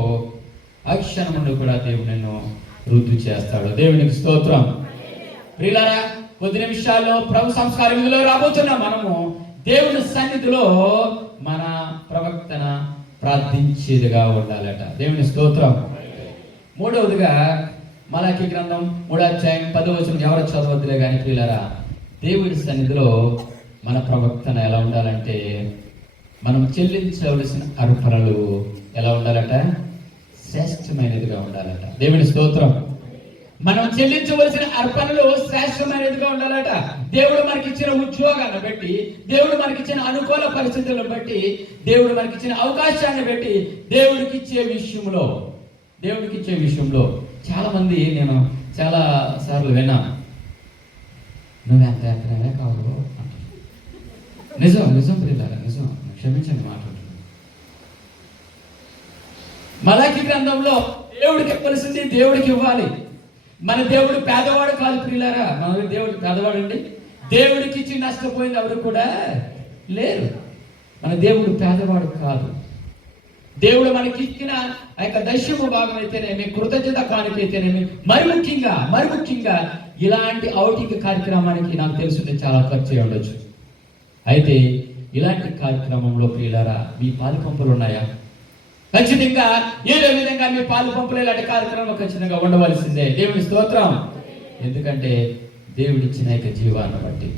ఆ క్షణం నుండి కూడా దేవుడు నిన్ను వృద్ధి చేస్తాడు. దేవునికి స్తోత్రం. ప్రియులారా, కొద్ది నిమిషాల్లో ప్రభు సంస్కారం విధిలో రాబోతున్నాం. మనము దేవుని సన్నిధిలో మన ప్రవర్తన ప్రార్థించేదిగా ఉండాలట. దేవుని స్తోత్రం. మూడవదిగా మలాకీ గ్రంథం 3:10 ఎవరు చదవద్దులే కానీ ప్రియులారా, దేవుడి సన్నిధిలో మన ప్రవర్తన ఎలా ఉండాలంటే, మనం చెల్లించవలసిన అర్పణలు ఎలా ఉండాలట? శ్రేష్టమైనదిగా ఉండాలట. దేవుని స్తోత్రం. మనం చెల్లించవలసిన అర్పణలు శ్రేష్టమైనదిగా ఉండాలట. దేవుడు మనకిచ్చిన ఉద్యోగాన్ని బట్టి, దేవుడు మనకిచ్చిన అనుకూల పరిస్థితులను బట్టి, దేవుడు మనకిచ్చిన అవకాశాన్ని బట్టి దేవుడికిచ్చే విషయంలో చాలా మంది, నేను చాలా సార్లు విన్నాను, నువ్వెంత ఎత్తనే కావు. నిజం ప్రియులారా, నిజం. క్షమించండి మాట్లాడుతున్నాను. మలాకీ గ్రంథంలో దేవుడికి ఇవ్వాల్సింది దేవుడికి ఇవ్వాలి. మన దేవుడు పేదవాడు కాదు ప్రియులారా. మన దేవుడు పేదవాడు అండి. దేవుడికి ఇచ్చి నష్టపోయింది ఎవరు కూడా లేరు. మన దేవుడు పేదవాడు కాదు. దేవుడు మనకి ఇచ్చిన ఆ యొక్క దశమ భాగం అయితేనేమి, కృతజ్ఞత కానుకైతేనేమి, మరి ముఖ్యంగా ఇలాంటి ఔటిక కార్యక్రమానికి నాకు తెలుసుంటే చాలా ఖర్చు అయి ఉండొచ్చు. అయితే ఇలాంటి కార్యక్రమంలో ప్రియులారా, మీ పాలు పంపులు ఉన్నాయా? ఖచ్చితంగా ఏదో విధంగా మీ పాలు పంపులు ఇలాంటి కార్యక్రమంలో ఖచ్చితంగా ఉండవలసిందే. దేవుని స్తోత్రం. ఎందుకంటే దేవుడిచ్చిన యొక్క జీవాన్ని బట్టి,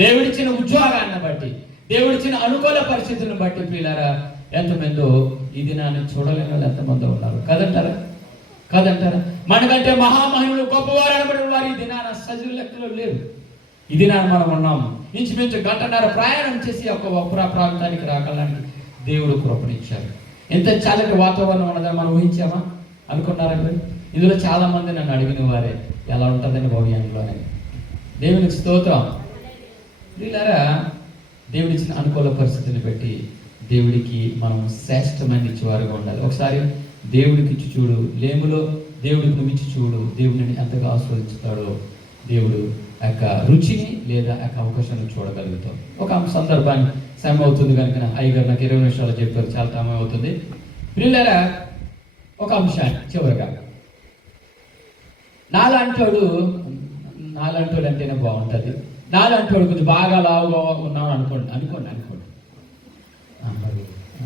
దేవుడిచ్చిన ఉద్యోగాన్ని బట్టి, దేవుడిచ్చిన అనుకూల పరిస్థితులను బట్టి ప్రియులారా, ఎంతమందో ఈ దినాన్ని చూడలేని వాళ్ళు ఎంతమందో ఉన్నారు. కాదంటారా? మనకంటే మహామహిళలు, గొప్పవారు అనబడిన వారు ఈ దినాన సజీవ లెక్కలో లేరు. ఈ దినాన్ని మనం ఉన్నాము. ఇంచుమించు 1.5 గంట ప్రయాణం చేసి ఒక ప్రాంతానికి రాగలడానికి దేవుడు కృపణించారు. ఎంత చల్లటి వాతావరణం ఉన్నదని మనం ఊహించామా? అనుకున్నారా మీరు? ఇందులో చాలా మంది నన్ను అడిగిన వారే, ఎలా ఉంటుందని భవిష్యంలోనే. దేవునికి స్తోత్రం. వీళ్ళారా, దేవుడిచ్చిన అనుకూల పరిస్థితిని బట్టి దేవుడికి మనం శ్రేష్టమైన ఇచ్చేవారుగా ఉండాలి. ఒకసారి దేవుడికి ఇచ్చి చూడు, లేములో దేవుడికి నువ్వు ఇచ్చి చూడు, దేవుడిని ఎంతగా ఆస్వాదించుతాడో దేవుడు యొక్క రుచిని లేదా యొక్క అవకాశాన్ని చూడగలుగుతాం. ఒక సందర్భాన్ని సమయం అవుతుంది కనుక అయ్యగారు నాకు 20 నిమిషాలు చెప్పారు, చాలా సమయం అవుతుంది. పిల్లరా, ఒక అంశాన్ని చివరిగా, నాలంటోడు అంటేనే బాగుంటుంది. నాలంటోడు కొంచెం బాగా లావుగా ఉన్నావు అనుకోండి.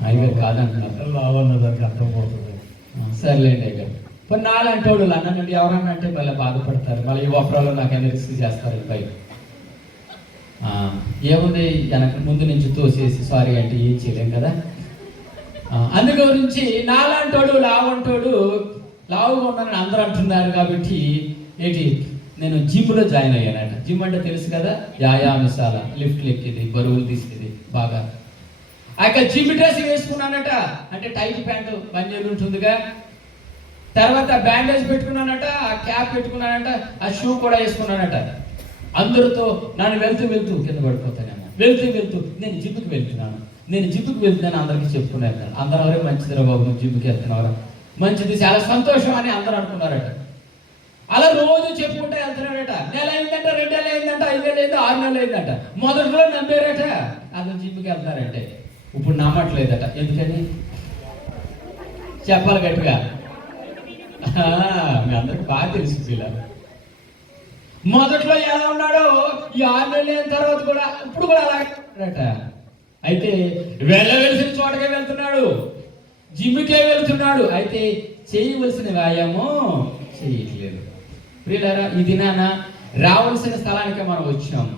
అయ్యగారు కాదంటున్నారు, లావు అన్నదానికి అర్థమవుతుంది. సర్లేండి అయ్యగారు. మరి నాలంటోడు అన్నానండి ఎవరన్నా అంటే మళ్ళీ బాధపడతారు, మళ్ళీ ఈ ఒఫరాలు నాకు ఎనర్జీ చేస్తారు. పై ఏముంది, వెనక ముందు నుంచి తోసేసి సారీ అంటే ఏం చేయలేం కదా. అందు గురించి నాలంటోడు లావుగా ఉన్నానని అందరూ అంటున్నారు కాబట్టి ఏంటి నేను జిమ్లో జాయిన్ అయ్యానట. జిమ్ అంటే తెలుసు కదా, వ్యాయామశాల, లిఫ్ట్లు ఎక్కేది, బరువులు తీసేది బాగా. ఆ యొక్క జిమ్ డ్రెస్ వేసుకున్నానట, అంటే టైట్ ప్యాంటు బంజేలు ఉంటుందిగా. తర్వాత బ్యాండేజ్ పెట్టుకున్నానట, ఆ క్యాప్ పెట్టుకున్నానట, ఆ షూ కూడా వేసుకున్నానట. అందరితో నన్ను వెళ్తూ కింద పడిపోతానేమో, వెళ్తూ నేను జిమ్కి వెళ్తున్నాను అందరికీ చెప్పుకున్నాను. అందరూ ఎవరే మంచిదిరా బాబు, నువ్వు జిమ్కి వెళ్తున్నారా, మంచిది, చాలా సంతోషం అని అందరూ అనుకున్నారట. అలా రోజు చెప్పుకుంటూ వెళ్తున్నాడట. నెల అయిందంట, 2 నెలలు అయిందంట, 5 నెలలు అయింది, 6 నెలలు అయిందంట. మొదట్లో నమ్మారట అతను జిమ్కి వెళ్తున్నారంటే. ఇప్పుడు నమ్మట్లేదట. ఎందుకని చెప్పాలి గట్టిగా? మీ అందరికి బాగా తెలుసు పిల్లలు. మొదట్లో ఎలా ఉన్నాడో ఈ 6 నెలలు అయిన తర్వాత కూడా ఇప్పుడు కూడా అలాగట. అయితే వెళ్ళవలసిన చోటకే వెళ్తున్నాడు, జిమ్కే వెళ్తున్నాడు. అయితే చేయవలసిన వ్యాయామం చేయట్లేదు. ప్రియులారా, ఈ దినాన రావాల్సిన స్థలానికే మనం వచ్చాము,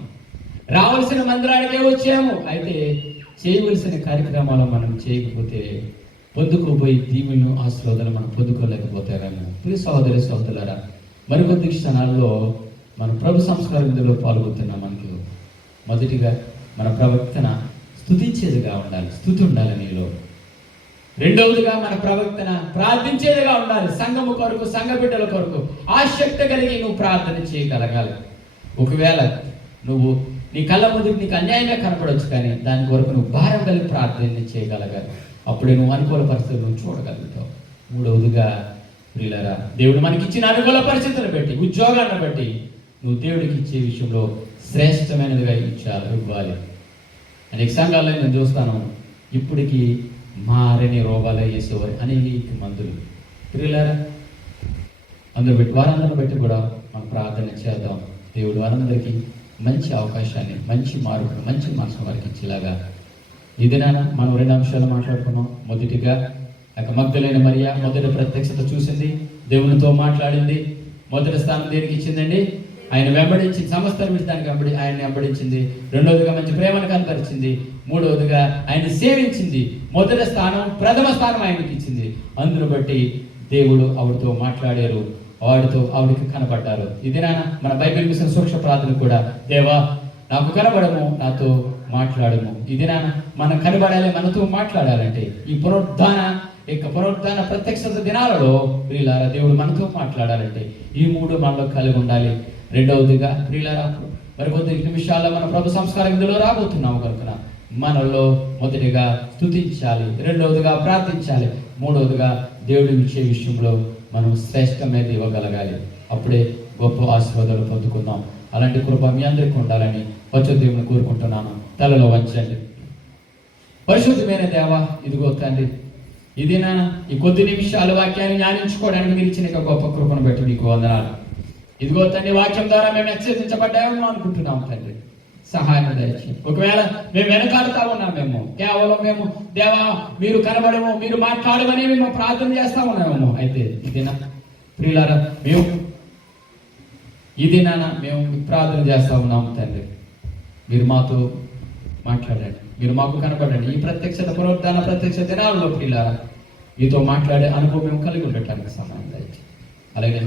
రావాల్సిన మందిరానికే వచ్చాము. అయితే చేయవలసిన కార్యక్రమాలు మనం చేయకపోతే పొందుకోబోయే దీవెనలు, ఆశీర్వాదాలు మనం పొందుకోలేకపోతారేమో. ప్రియ సహోదరులారా, మరికొద్ది క్షణాల్లో మన ప్రభు సంస్కార విధిలో పాల్గొతున్నాం. మనకు మొదటిగా మన ప్రవర్తన స్తుతించేదిగా ఉండాలి, స్తుతి ఉండాలి నీలో. రెండవదిగా మన ప్రవర్తన ప్రార్థించేదిగా ఉండాలి. సంఘము కొరకు, సంఘ బిడ్డల కొరకు ఆసక్తి కలిగి నువ్వు ప్రార్థన చేయగలగాలి. ఒకవేళ నువ్వు నీ కళ్ళ ముందు నీకు అన్యాయంగా కనపడవచ్చు, కానీ దాని కొరకు నువ్వు భారం కలిగి ప్రార్థన చేయగలగాలి. అప్పుడే నువ్వు అనుకూల పరిస్థితులు నువ్వు చూడగలుగుతావు. మూడవదిగా ప్రియులారా, దేవుడు మనకిచ్చిన అనుకూల పరిస్థితులను బట్టి, ఉద్యోగాలను బట్టి నువ్వు దేవుడికి ఇచ్చే విషయంలో శ్రేష్టమైనదిగా ఇవ్వాలి. అనేక సంఘాల్లో నేను చూస్తాను, ఇప్పటికీ మారని రోగాలు వేసేవారు అనేక మందులు. ప్రియులారా, వారందరిని బట్టి కూడా మనం ప్రార్థన చేద్దాం. దేవుడు వారందరికీ మంచి అవకాశాన్ని, మంచి మార్పును, మంచి మనసు వారికి ఇచ్చేలాగా. ఈ దినాన మనం 2 అంశాలు మాట్లాడుకున్నాం. మొదటిగా మగ్దలేని మరియ మొదటి ప్రత్యక్షత చూసింది, దేవునితో మాట్లాడింది. మొదటి స్థానం దేనికి ఇచ్చిందండి? ఆయన వెంబడించింది, సమస్త దానికి ఆయన వెంబడించింది. రెండవదిగా మంచి ప్రేమను కనపరిచింది. మూడవదిగా ఆయన సేవించింది. మొదటి స్థానం, ప్రథమ స్థానం ఆయనకి ఇచ్చింది. అందును బట్టి దేవుడు ఆవిడతో మాట్లాడారు, ఆవిడకి కనపడ్డారు. ఇది మన బైబిల్ మిషన్ సూక్ష్మ ప్రార్థన కూడా, దేవా నాకు కనబడము, నాతో మాట్లాడము. ఇది మనం కనబడాలి, మనతో మాట్లాడాలంటే ఈ పునరుద్ధాన ప్రత్యక్షత దినాలలో ప్రియులారా, దేవుడు మనతో మాట్లాడాలంటే ఈ 3 మనలో కలిగి ఉండాలి. రెండవదిగా ప్రియులారా, మరికొద్ది నిమిషాల్లో మన ప్రభు సంస్కార విధిలో రాబోతున్నాము కనుక మనలో మొదటిగా స్తుతించాలి, రెండవదిగా ప్రార్థించాలి, మూడవదిగా దేవుడు ఇచ్చే విషయంలో మనం శ్రేష్టమైనది ఇవ్వగలగాలి. అప్పుడే గొప్ప ఆశీర్వాదాలు పొందుకుందాం. అలాంటి కృప మీ అందరికీ ఉండాలని పరిశుద్ధ దేవుని కోరుకుంటున్నాను. తలలో వంచండి. పరిశుద్ధమైన దేవ, ఇదిగో తండ్రి, ఇది ఈ కొద్ది నిమిషాలు వాక్యాన్ని ధ్యానించుకోవడానికి మీరు ఇచ్చిన గొప్ప కృపను బట్టి మీకు వందనాలు. ఇదిగో తండ్రి, వాక్యం ద్వారా మేము హెచ్చరించబడ్డామేమో అనుకుంటున్నాం తండ్రి, సహాయం దయచేయండి. ఒకవేళ మేము వెనకాడుతా ఉన్నామేమో, కేవలం మేము దేవా మీరు కనబడము, మీరు మాట్లాడమని మేము ప్రార్థన చేస్తా ఉన్నామేమో. అయితే ఇదేనా ప్రియులారా, మేము ప్రార్థన చేస్తా ఉన్నాము తండ్రి, మీరు మాతో మాట్లాడండి, మీరు మాకు కనబడండి. ఈ పునరుద్ధాన ప్రత్యక్ష దినాలలో ప్రియులారా, మీతో మాట్లాడే అనుభవం మేము కలిగి ఉండటానికి సహాయం దయచేయండి. అలాగే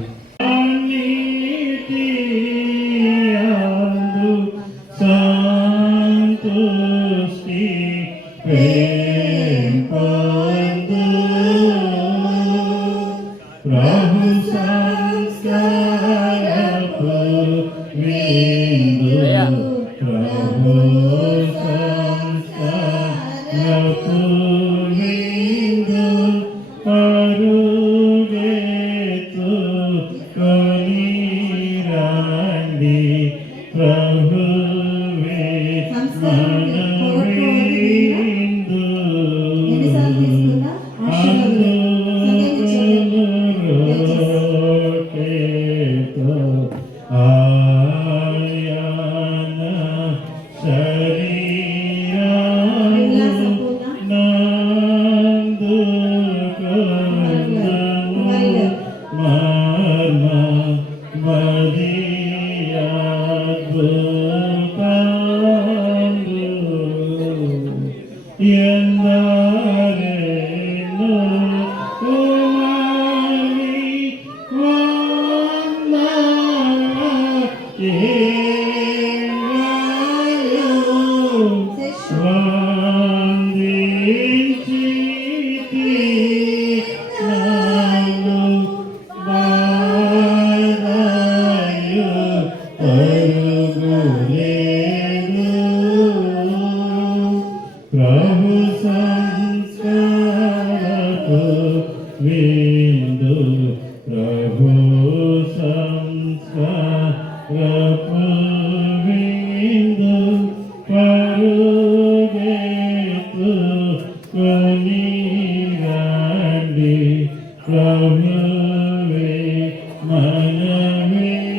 మనమిందు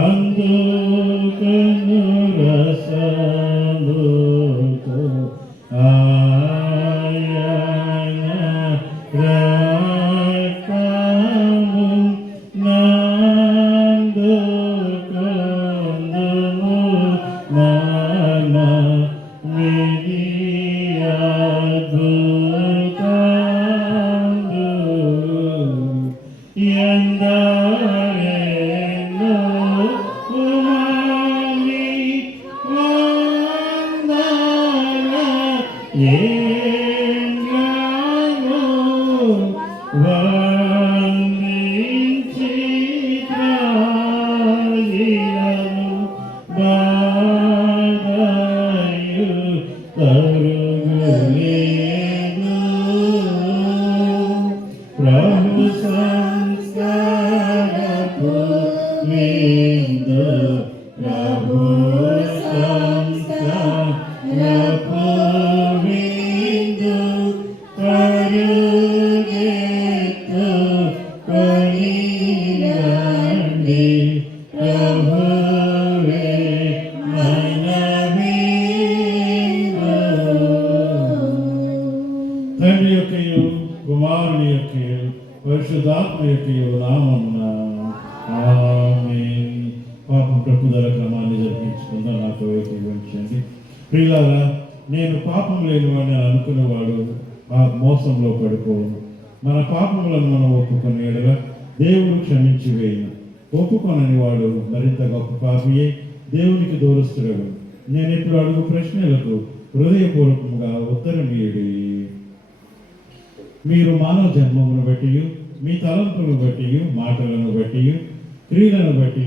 అందుకను రసముతో ఆయన రక్తము నందుకొందుము మన విధియద్భుతము ఎందరెన్నో ఉమాని వందన ఎంగాను వందించి త్రాగినను బాధయు తరుగులేదు ప్రభు సంస్కారపు విందు ప్రభు సంస్కారపు విందు పరుగెత్తు కొనిరండి ప్రభువే మన విందు. తండ్రి యొక్కయు కుమారుని యొక్కయు పరిశుద్ధాత్మ యొక్కయు నామమున ఆమేన్. పాపం తప్పుదల క్రమాన్ని జరిపించుకుందా నాకు ఇవ్వండి. ప్రియులారా, నేను పాపం లేనివాడిని అనుకునేవాడు ఆ మోసంలో పడిపోవును. మన పాపములను మనం ఒప్పుకునే ఎడల దేవుడు క్షమించి వేయను. ఒప్పుకొనని వాడు మరింత గొప్ప పాపియే, దేవునికి దూరస్తుడవు. నేను ఇప్పుడు అడుగు ప్రశ్నలకు హృదయపూర్వకంగా ఉత్తరమీయుడి. మీరు మానవ జన్మమును బట్టి, మీ తలంపులను బట్టి, మాటలను బట్టి, క్రియలను బట్టి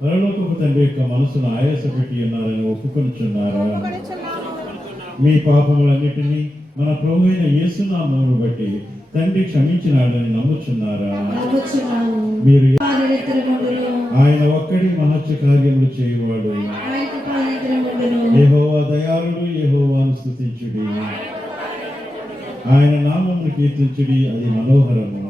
పరలోకపు తండ్రి యొక్క మనసును ఆయాసపెట్టి ఉన్నారని ఒప్పుకొనుచున్నారా? మీ పాపములన్నిటినీ మన ప్రభు అయిన యేసునామమును బట్టి తండ్రి క్షమించినాడని నమ్ముచున్నారా? మీరు ఆయన ఒక్కడి మహత్య కార్యములు చేయువాడు. యెహోవా దయాళుడు, యెహోవాను స్తుతించుడి. ఆయన నామమును కీర్తించుడి, అది మనోహరము.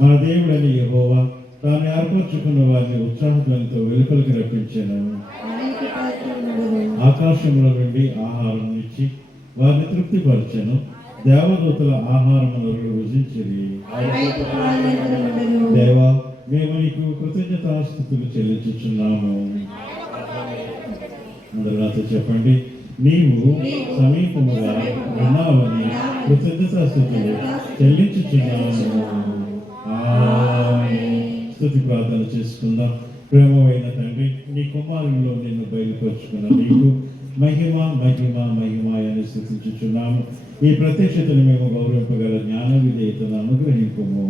మన దేవుడని యెహోవా తాను ఏర్పరచుకున్న వారిని ఉత్సాహంతో వెలుపలికి రప్పించాను. ఆకాశంలో నుండి ఆహారం ఇచ్చి వారిని తృప్తిపరచను. దేవదూతల ఆహారమును రుజించిరి. దేవా, మేము నీకు కృతజ్ఞతాస్తుతులు చెల్లించుచున్నాము. అందరూ నాతో చెప్పండి. నీవు సమీపముగా ఉన్నావని కృతజ్ఞతాస్తుతులు చెల్లించుచున్నాము. స్తుతి ప్రార్థన చేసుకుందాం. ప్రేమమైన తండ్రి, నీ కుమారుల్లో నిన్ను బయలుపరుచుకున్న నీకు మహిమ మహిమ మహిమ అని స్తుతించుచున్నాము. ఈ ప్రత్యక్షతను మేము గౌరవింపగల జ్ఞాన విధేయతను అనుగ్రహింపము.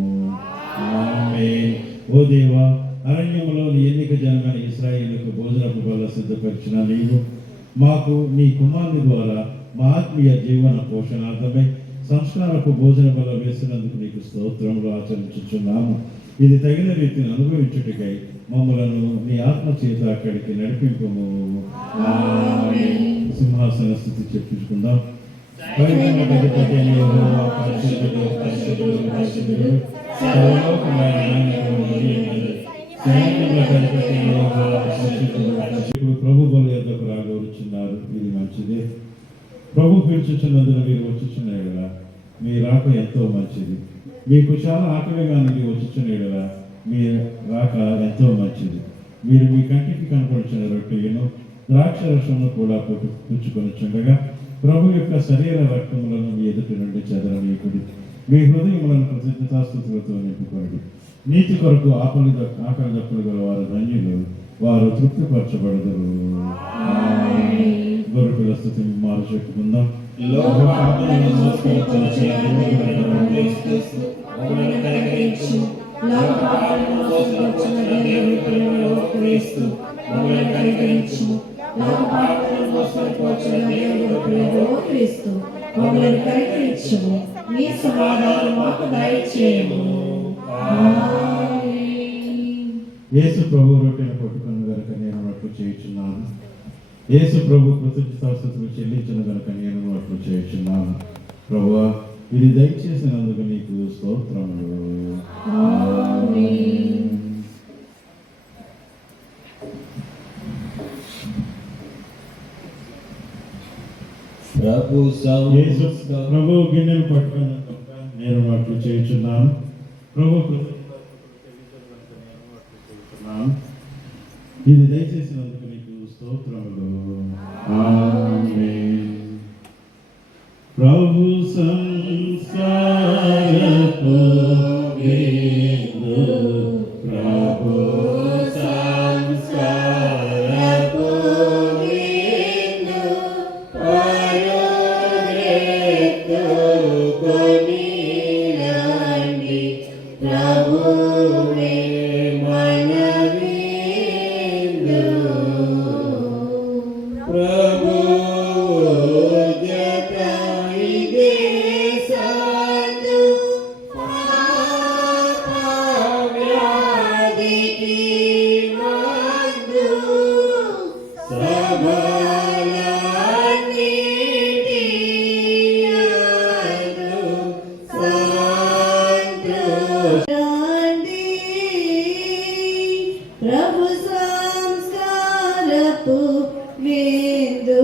ఆమేన్. ఓ దేవా, అరణ్యములో నీ ఎన్నిక జనమైన ఇశ్రాయేలుకు భోజనపు బల్ల సిద్ధపరిచిన నీవు మాకు నీ కుమారుని ద్వారా మా ఆత్మీయ జీవన పోషణార్థమై సంస్కారపు భోజన బల వేసినందుకు నీకు స్తోత్రములు ఆచరించుచున్నాము. ఇది తగిన రీతిని అనుభవించుటకై మమ్మలను నీ ఆత్మ చేత అక్కడికి నడిపింపము. సింహాసన స్థితి చెప్పించుకుందాం. ఇప్పుడు ప్రభు బల యొద్దకు రాగోరుచున్నారు. ఇది మంచిదే. ప్రభు పిలుచుచున్నందున మీరు వచ్చుచున్నారు కదా, మీ రాక ఎంతో మంచిది. మీకు చాలా ఆకలిగా మీరు వచ్చుచున్నారు కదా, మీ రాక ఎంతో మంచిది. మీరు మీ కంటికి కనపడుచున్న రొట్టెలను ద్రాక్ష రసమును కూడా పుచ్చుకొనిచుండగా ప్రభు యొక్క శరీర రక్తములను మీ ఎదుటి నుండి చెదరనీయకుడి. మీ హృదయములను కృతజ్ఞతాస్తుతులతో నింపుకోండి. నీతి కొరకు ఆకలి దప్పులు గల వారు ధన్యులు, వారు తృప్తిపరచబడదురు. గొర్రెల స్థుతి మారు చెప్పుకుందాం. మీ సమాధానం మాకు దయచేయము. యేసు ప్రభు రొట్టెను పట్టుకున్న గనుక నేను అట్లు చేయుచున్నాను. యేసు ప్రభు కృతజ్ఞతాస్తుతులు చెల్లించిన గనుక నేను అట్లు చేయుచున్నాను. ప్రభువా, ఇది దయచేసినందుకు నీకు స్తోత్రములు. ఆమేన్. యేసు ప్రభు గిన్నెలు పట్టుకున్న నేను అట్లు చేయుచున్నాను. ప్రభు కృతజ్ఞతాస్తుతులు చెల్లించవలసిన నేను అట్లు చేయుచున్నాను. ఇది దయచేసినందుకు నీకు స్తోత్రములు. ఆమేన్. ప్రభు సంస్కారపు విందు, ప్రభు సంస్కారపు విందు, పరుగెత్తుకొని రండి, ప్రభువే మన విందు. ప్రభు జత ఇదే సాధు, పాపవ్యాధికి మందు, సబలన్నిటి యందు సంతోషండి. ప్రభు సంస్కారపు విందు,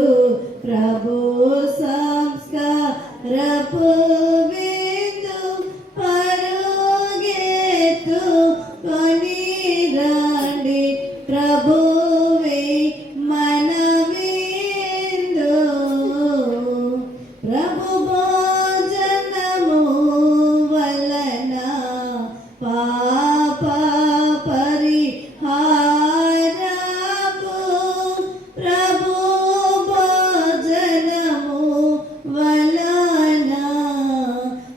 ప్రభు సంస్కారపు విందు, పరుగెత్తుకొని రండి, ప్రభువే మన విందు. ప్రభు భోజనము వలన పాప పరిహారము, ప్రభు భోజనము వలన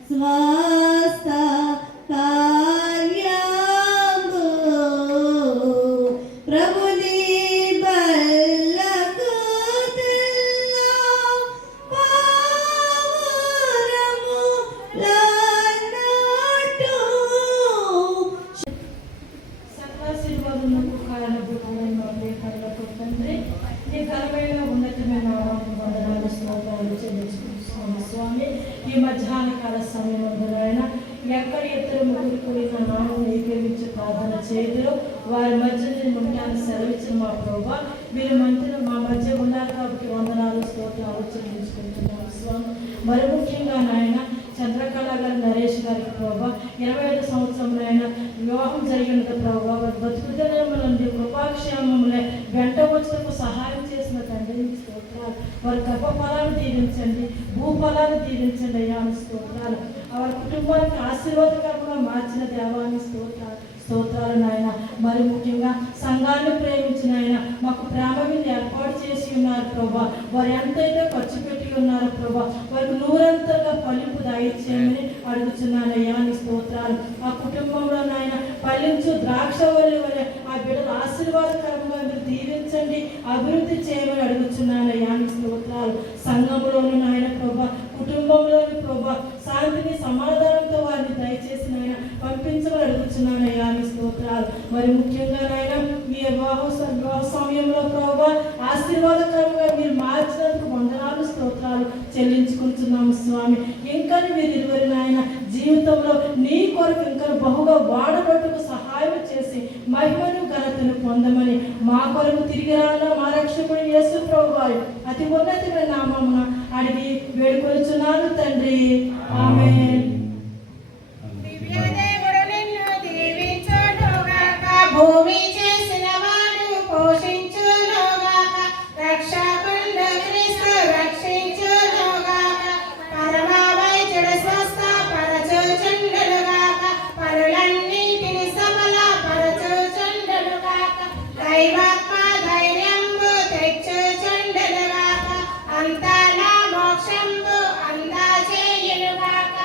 స్వస్థ కార్యము, ప్రభుని బల్లకు తెల్ల పావురము లన్నట్టు. సర్వాశీర్వాదములకు కారణభూతమైన మా పరలోక తండ్రి, నీ ఘనమైన ఉన్నతమైన నామమునకు వందనాలు స్తోత్రాలు చెల్లించుకుంటున్నాము స్వామి. ఈ మధ్యాహ్న కాల సమయంలో ఆయన ఎక్కడ ఇద్దరు ముగ్గురు కూడిన నామం ఏకీవించి ప్రార్థన చేయుదురో వారి మధ్య నేను ఉంటాను సెలవిచ్చిన మా ప్రభా, మీరు మంత్రులు మా మధ్య ఉన్నారు కాబట్టి వందనాలు స్తోత్రాలు చెల్లించుకుంటున్నాము స్వామి. మరి ముఖ్యంగా నాయన చంద్రకళ గారు నరేష్ గారికి ప్రభా 25 సంవత్సరంలో ఆయన వివాహం జరిగినది ప్రభా, వారి బతుకుదలములందు కృపాక్షేమములే వెంట వచ్చేందుకు సహాయం చేసిన తండ్రి నీకు స్తోత్రాలు. వారి గర్భ ఫలాలు దీవించండి, భూఫలాలు దీవించండి అయ్యా అని స్తోత్రాలు. వారి కుటుంబానికి ఆశీర్వాదకరంగా మార్చిన దేవాన్ని స్తోత్రాలు నాయన. మరి ముఖ్యంగా సంఘాన్ని ప్రేమించిన ఆయన మాకు ప్రేమ మీద ఏర్పాటు చేసి ఉన్నారు ప్రభా. వారు ఎంతైతే ఖర్చు పెట్టి ఉన్నారు ప్రభా, వారికి నూరంతగా ఫలింపు దయచేయమని అడుగుతున్నానయ్యా నీ స్తోత్రాలు. ఆ కుటుంబంలో నాయన ఫలించు ద్రాక్షవల్లి వలె ఆ బిడ్డలు ఆశీర్వాదకరంగా మీరు దీవించండి, అభివృద్ధి చేయమని అడుగుతున్నానయ్యా నీ స్తోత్రాలు. సంఘంలోని నాయన ప్రభా, కుటుంబంలోని ప్రభా శాంతిని సమాధానంతో వారిని దయచేసి నాయన పంపించమని అడుగుతున్నానయ్యా నీ స్తోత్రాలు. మరి ముఖ్యంగా నాయన మీ వివాహ సమయంలో ప్రభా ఆశీర్వాదకరంగా మీరు మార్చినందుకు వందనాలు స్తోత్రాలు చెల్లించుకుంటున్నాము స్వామి. ఇంకా మీరు ఇరువురు నాయన జీవితంలో నీ కొరకు ఇంకా బహుగా వాడబట్టుకు సహాయం చేసి మహిమను ఘనతను పొందమని మా కొరకు తిరిగి రాన మా రక్షకుడు యేసు ప్రభు వారి అతి ఉన్నతమైన నామమున అడిగి వేడుకొనుచున్నాను తండ్రి. ఆమేన్. భూమి చేసిన వాడు పోషించునుగాక, రక్షకుడు క్రీస్తు రక్షించునుగాక, పరమ వైద్యుడు స్వస్థపరచుచుండునుగాక, పరులన్నిటిని సఫల పరచుచుండునుగాక, దైవాత్మ ధైర్యంబు తెచ్చుచుండునుగాక, అంతలా మోక్షంబు అందజేయునుగాక.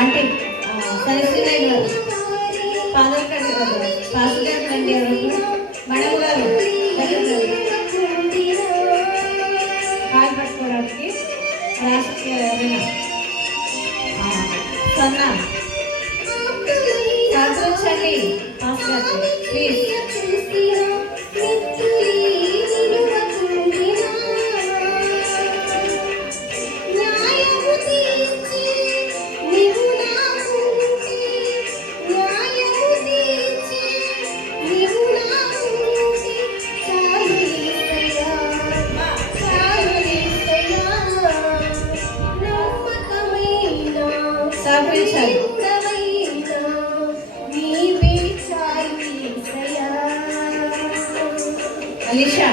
ఆంటీ సరస్వతి గారు ఫాదర్ గారు పాస్టర్ గారు రండి ఎవరు మేడం గారు కాలు పట్టుకోవడానికి రాష్ట్ర ఎవరైనా సన్నా సహకరించండి పాస్టర్ గారు ప్లీజ్. సహకరించాలి. అలీషా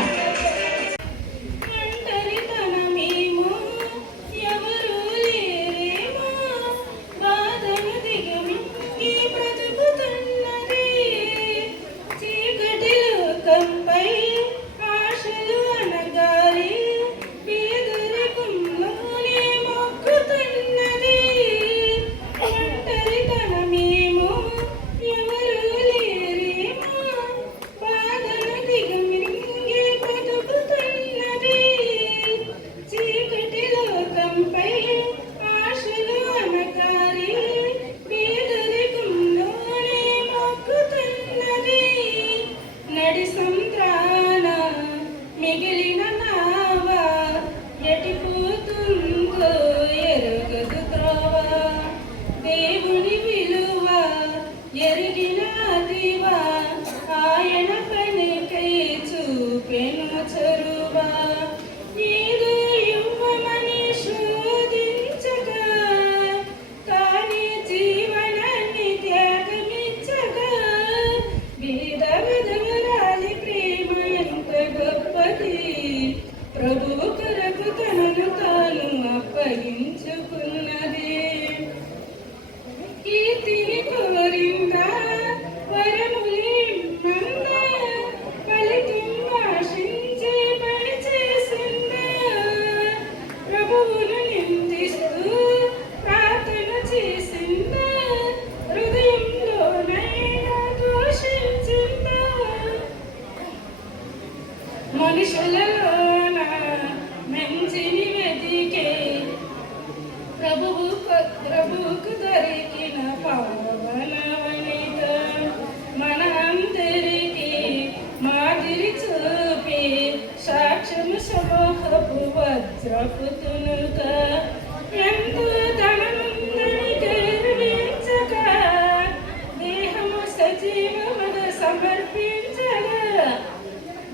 మనుషులలోన మంచిని వెతికే ప్రభువుకు దొరికిన పావన వనిత మన అందరికీ మాదిరి చూపి సాక్ష్యము సమూహపు వజ్రపు తునుక ఎంతో ధనముందని గర్వించక దేహము సజీవముగా సమర్పించగా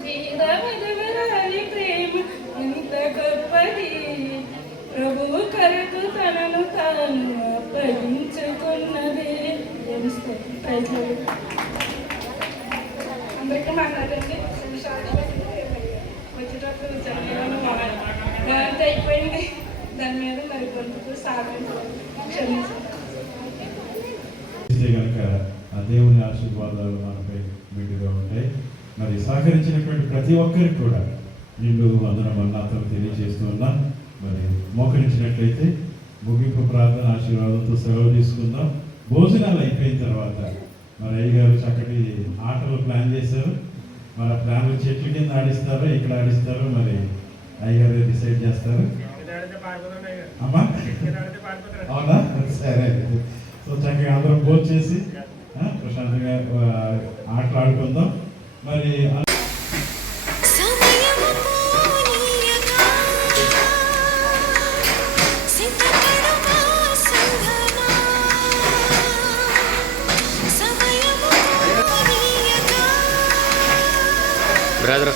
వీరవదవరాలి ప్రేమ ఎంత గొప్పది ప్రభువు కొరకు తనను తాను అప్పగించుకున్నది. అందరికీ మాట్లాడండి. వచ్చేటప్పుడు అంత అయిపోయింది. దాని మీద మరి గొంతుకు సాధించాలి. క్షమించండి. కనుక ఆ దేవుని ఆశీర్వాదాలు మనపై మీటుగా ఉంటాయి. మరి సహకరించినటువంటి ప్రతి ఒక్కరికి కూడా నిండు వందనం అన్నాతను తెలియజేస్తూ ఉన్నాం. మరి మోకరించినట్లయితే ముగింపు ప్రార్థన ఆశీర్వాదంతో సెలవు తీసుకుందాం. భోజనాలు అయిపోయిన తర్వాత మరి అయ్యగారు చక్కటి ఆటలు ప్లాన్ చేశారు. మరి ఆ ప్లాన్లు చెట్ల కింద ఆడిస్తారో ఇక్కడ ఆడిస్తారో మరి అయ్యగారు డిసైడ్ చేస్తారు. అమ్మా అవునా? సరే. సో చక్కగా అందరం భోజనం చేసి ప్రశాంతంగా ఆటలు ఆడుకుందాం. మరి బ్రదర్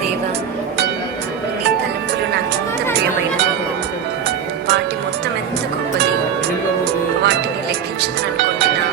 దేవా, నీ తలంపులు నాకెంత ప్రియమైనవి, వాటి మొత్తం ఎంత గొప్పది, వాటిని లెక్కించదనుకుంటున్నా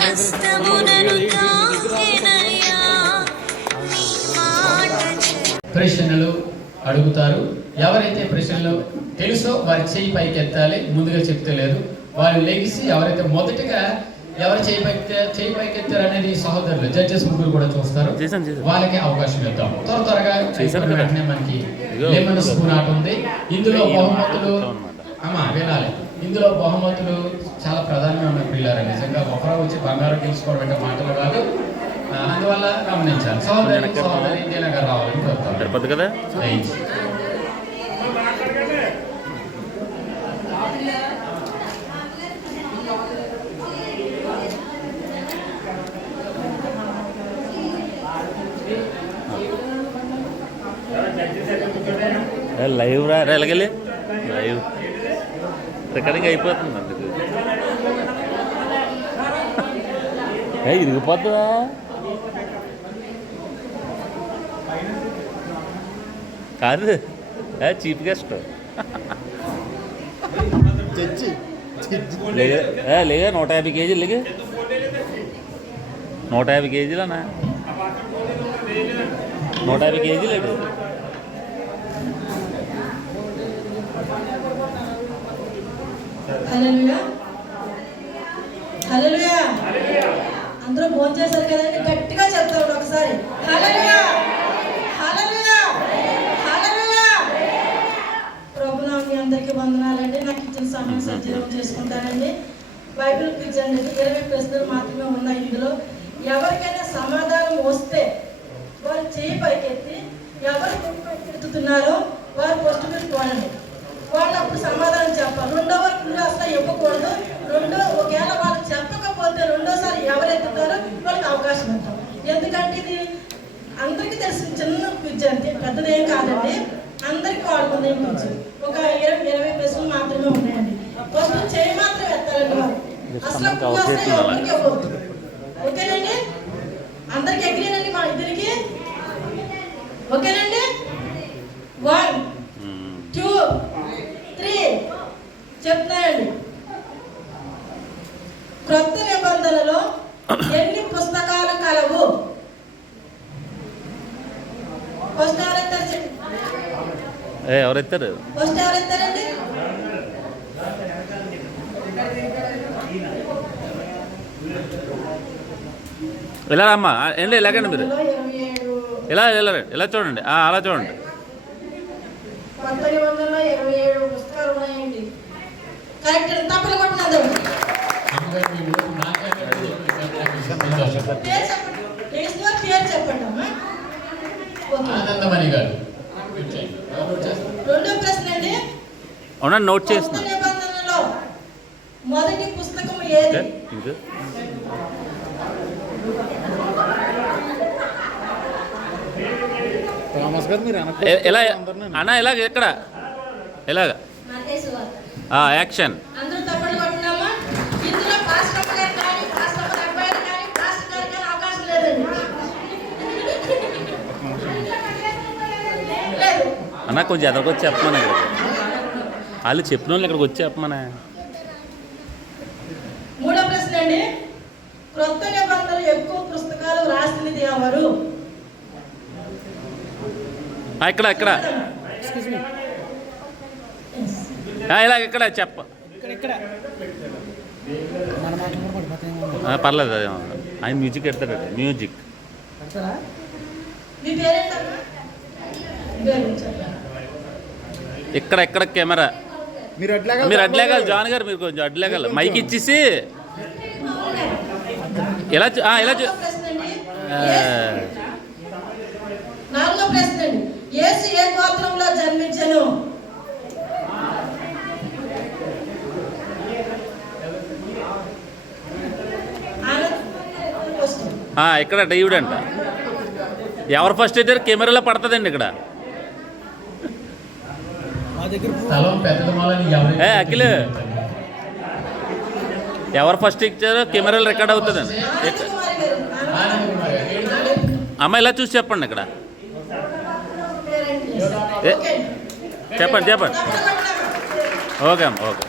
హస్తమునను తాకెనయ్యా నీ మాట ప్రశ్నలు అడుగుతారు. ఎవరైతే ప్రశ్నలు తెలుసో వారి చేయి పైకి ఎత్తాలి. ముందుగా చెప్తలేదు వాళ్ళు లెగిసి ఎవరైతే మొదటగా ఎవరు చేయి పైకి ఎత్తారు అనేది సహోదరులు జడ్జెస్ ముగ్గురు కూడా చూస్తారు. వాళ్ళకి అవకాశం ఇద్దాం. త్వరగా వెంటనే మనకి లెమన్ స్పూన్ ఆట ఉంది. ఇందులో బహుమతులు వినాలి. ఇందులో బహుమతులు చాలా ప్రధానంగా ఉన్నాయి పిల్లలు. నిజంగా ఒకరు వచ్చి బంగారం తీసుకోవడం అంటే మాటలు కాదు. అందువల్ల గమనించాలి. సహోదరి ఇండియాగా రావాలని కోరుతాను కదా. లైవ్ రా ఎలాగలే లైవ్ రికార్డింగ్ అయిపోతుంది. అందుకు ఇరిగిపోతుందా? కాదు చీఫ్ గెస్ట్ లేగా 150 కేజీలు లేగా 150 కేజీలనా 150 కేజీలు. హల్లెలూయా హల్లెలూయా. అందరూ భోజనం చేశారు కదండి, గట్టిగా చెప్తాడు ఒకసారి హల్లెలూయా హల్లెలూయా హల్లెలూయా. ప్రభునా మీ అందరికీ వందనాలండి. నాకు ఇచ్చిన సమయం సజ్జనం చేసుకుంటానండి. బైబిల్ క్విజ్ అండి. 20 ప్రశ్నలు మాత్రమే ఉన్నాయి. ఇందులో ఎవరికైనా సమాధానం వస్తే వారు చేయి పైకెత్తి ఎవరు ఎత్తుతున్నారో వారు ఫస్ట్ మీరు చూడండి. వాళ్ళు అప్పుడు సమాధానం చెప్పాలి. రెండవ క్లూ అసలు ఇవ్వకూడదు. ఒకవేళ వాళ్ళు చెప్పకపోతే రెండోసారి ఎవరు ఎత్తుతారో వాళ్ళకి అవకాశం ఇద్దాం. ఎందుకంటే ఇది అందరికీ తెలిసిన చిన్న క్విజ్ అంతే, పెద్దదేం కాదండి. అందరికీ వాడుకుందే క్విజ్. ఒక 20 ప్రశ్నలు మాత్రమే ఉన్నాయండి. ఫస్ట్ చేయి మాత్రం ఎత్తారండి వారు. అసలు క్లూ అసలు ఎవరికి ఇవ్వద్దు. ఓకేనండి? అందరికి ఎగ్రీనండి మా ఇద్దరికి? ఓకేనండి? 1 2 3 చెప్తానండి. క్రొత్త నిబంధనలో ఎన్ని పుస్తకాలు కలవు? ఫస్ట్ ఎవరెత్తారు? ఫస్ట్ ఎవరెత్తారండి? ఇలా అమ్మా ఏంటి ఇలాగండి మీరు ఇలా ఇలా చూడండి. అలా చూడండి. కొత్త నిబంధనలో 27 పుస్తకాలు ఉన్నాయండి. కరెక్ట్. తప్పలు కొట్టినది పేరు చెప్పండి అమ్మా. రెండో ప్రశ్న అండి. అవునా నోట్ చేసిన కొత్త నిబంధనలో మొదటి పుస్తకం ఏది? ఎలా అన్నా ఇలాగ ఎక్కడ ఎలాగ యాక్షన్. అందరూ తప్పలు కొట్టినామా? ఇందులో పాస్టర్ గారు కానీ పాస్టర్ అబ్బాయి కానీ పాస్టర్ గారు కానీ అవకాశం లేదండి. లేదు అన్నా కొంచెం ఎదరికి చెప్పమని ఇక్కడ వాళ్ళు చెప్పిన వాళ్ళు ఇక్కడికి వచ్చి చెప్పమనే. మూడో ప్రశ్న అండి. క్రొత్త నిబంధనలు ఎక్కువ పుస్తకాలు రాసినది ఎవరు? ఇక్కడ ఇక్కడ ఇలా ఇక్కడ చెప్ప పర్లేదు. అదే ఆయన మ్యూజిక్ ఎడతాడు. మ్యూజిక్ మీ పేరేంటమ్మా? ఇక్కడ ఎక్కడ కెమెరా మీరు అడ్లేగాలి. జాన్ గారు మీరు కొంచెం అడ్లేగాలి. మైక్ ఇచ్చేసి ఇలా ఇలా నాలుగో ప్రశ్న అండి. యేసు ఏ గోత్రంలో జన్మించెను? ఇక్కడ డైవిడ్ అంట. ఎవరు ఫస్ట్ అయితే కెమెరాలో పడుతుందండి ఇక్కడ. అఖిల్ ఎవరు ఫస్ట్ ఇచ్చారో కెమెరాలో రికార్డ్ అవుతుందండి. అమ్మ ఇలా చూసి చెప్పండి. ఇక్కడ చెప్పండి చెప్పండి. ఓకే అమ్మ ఓకే.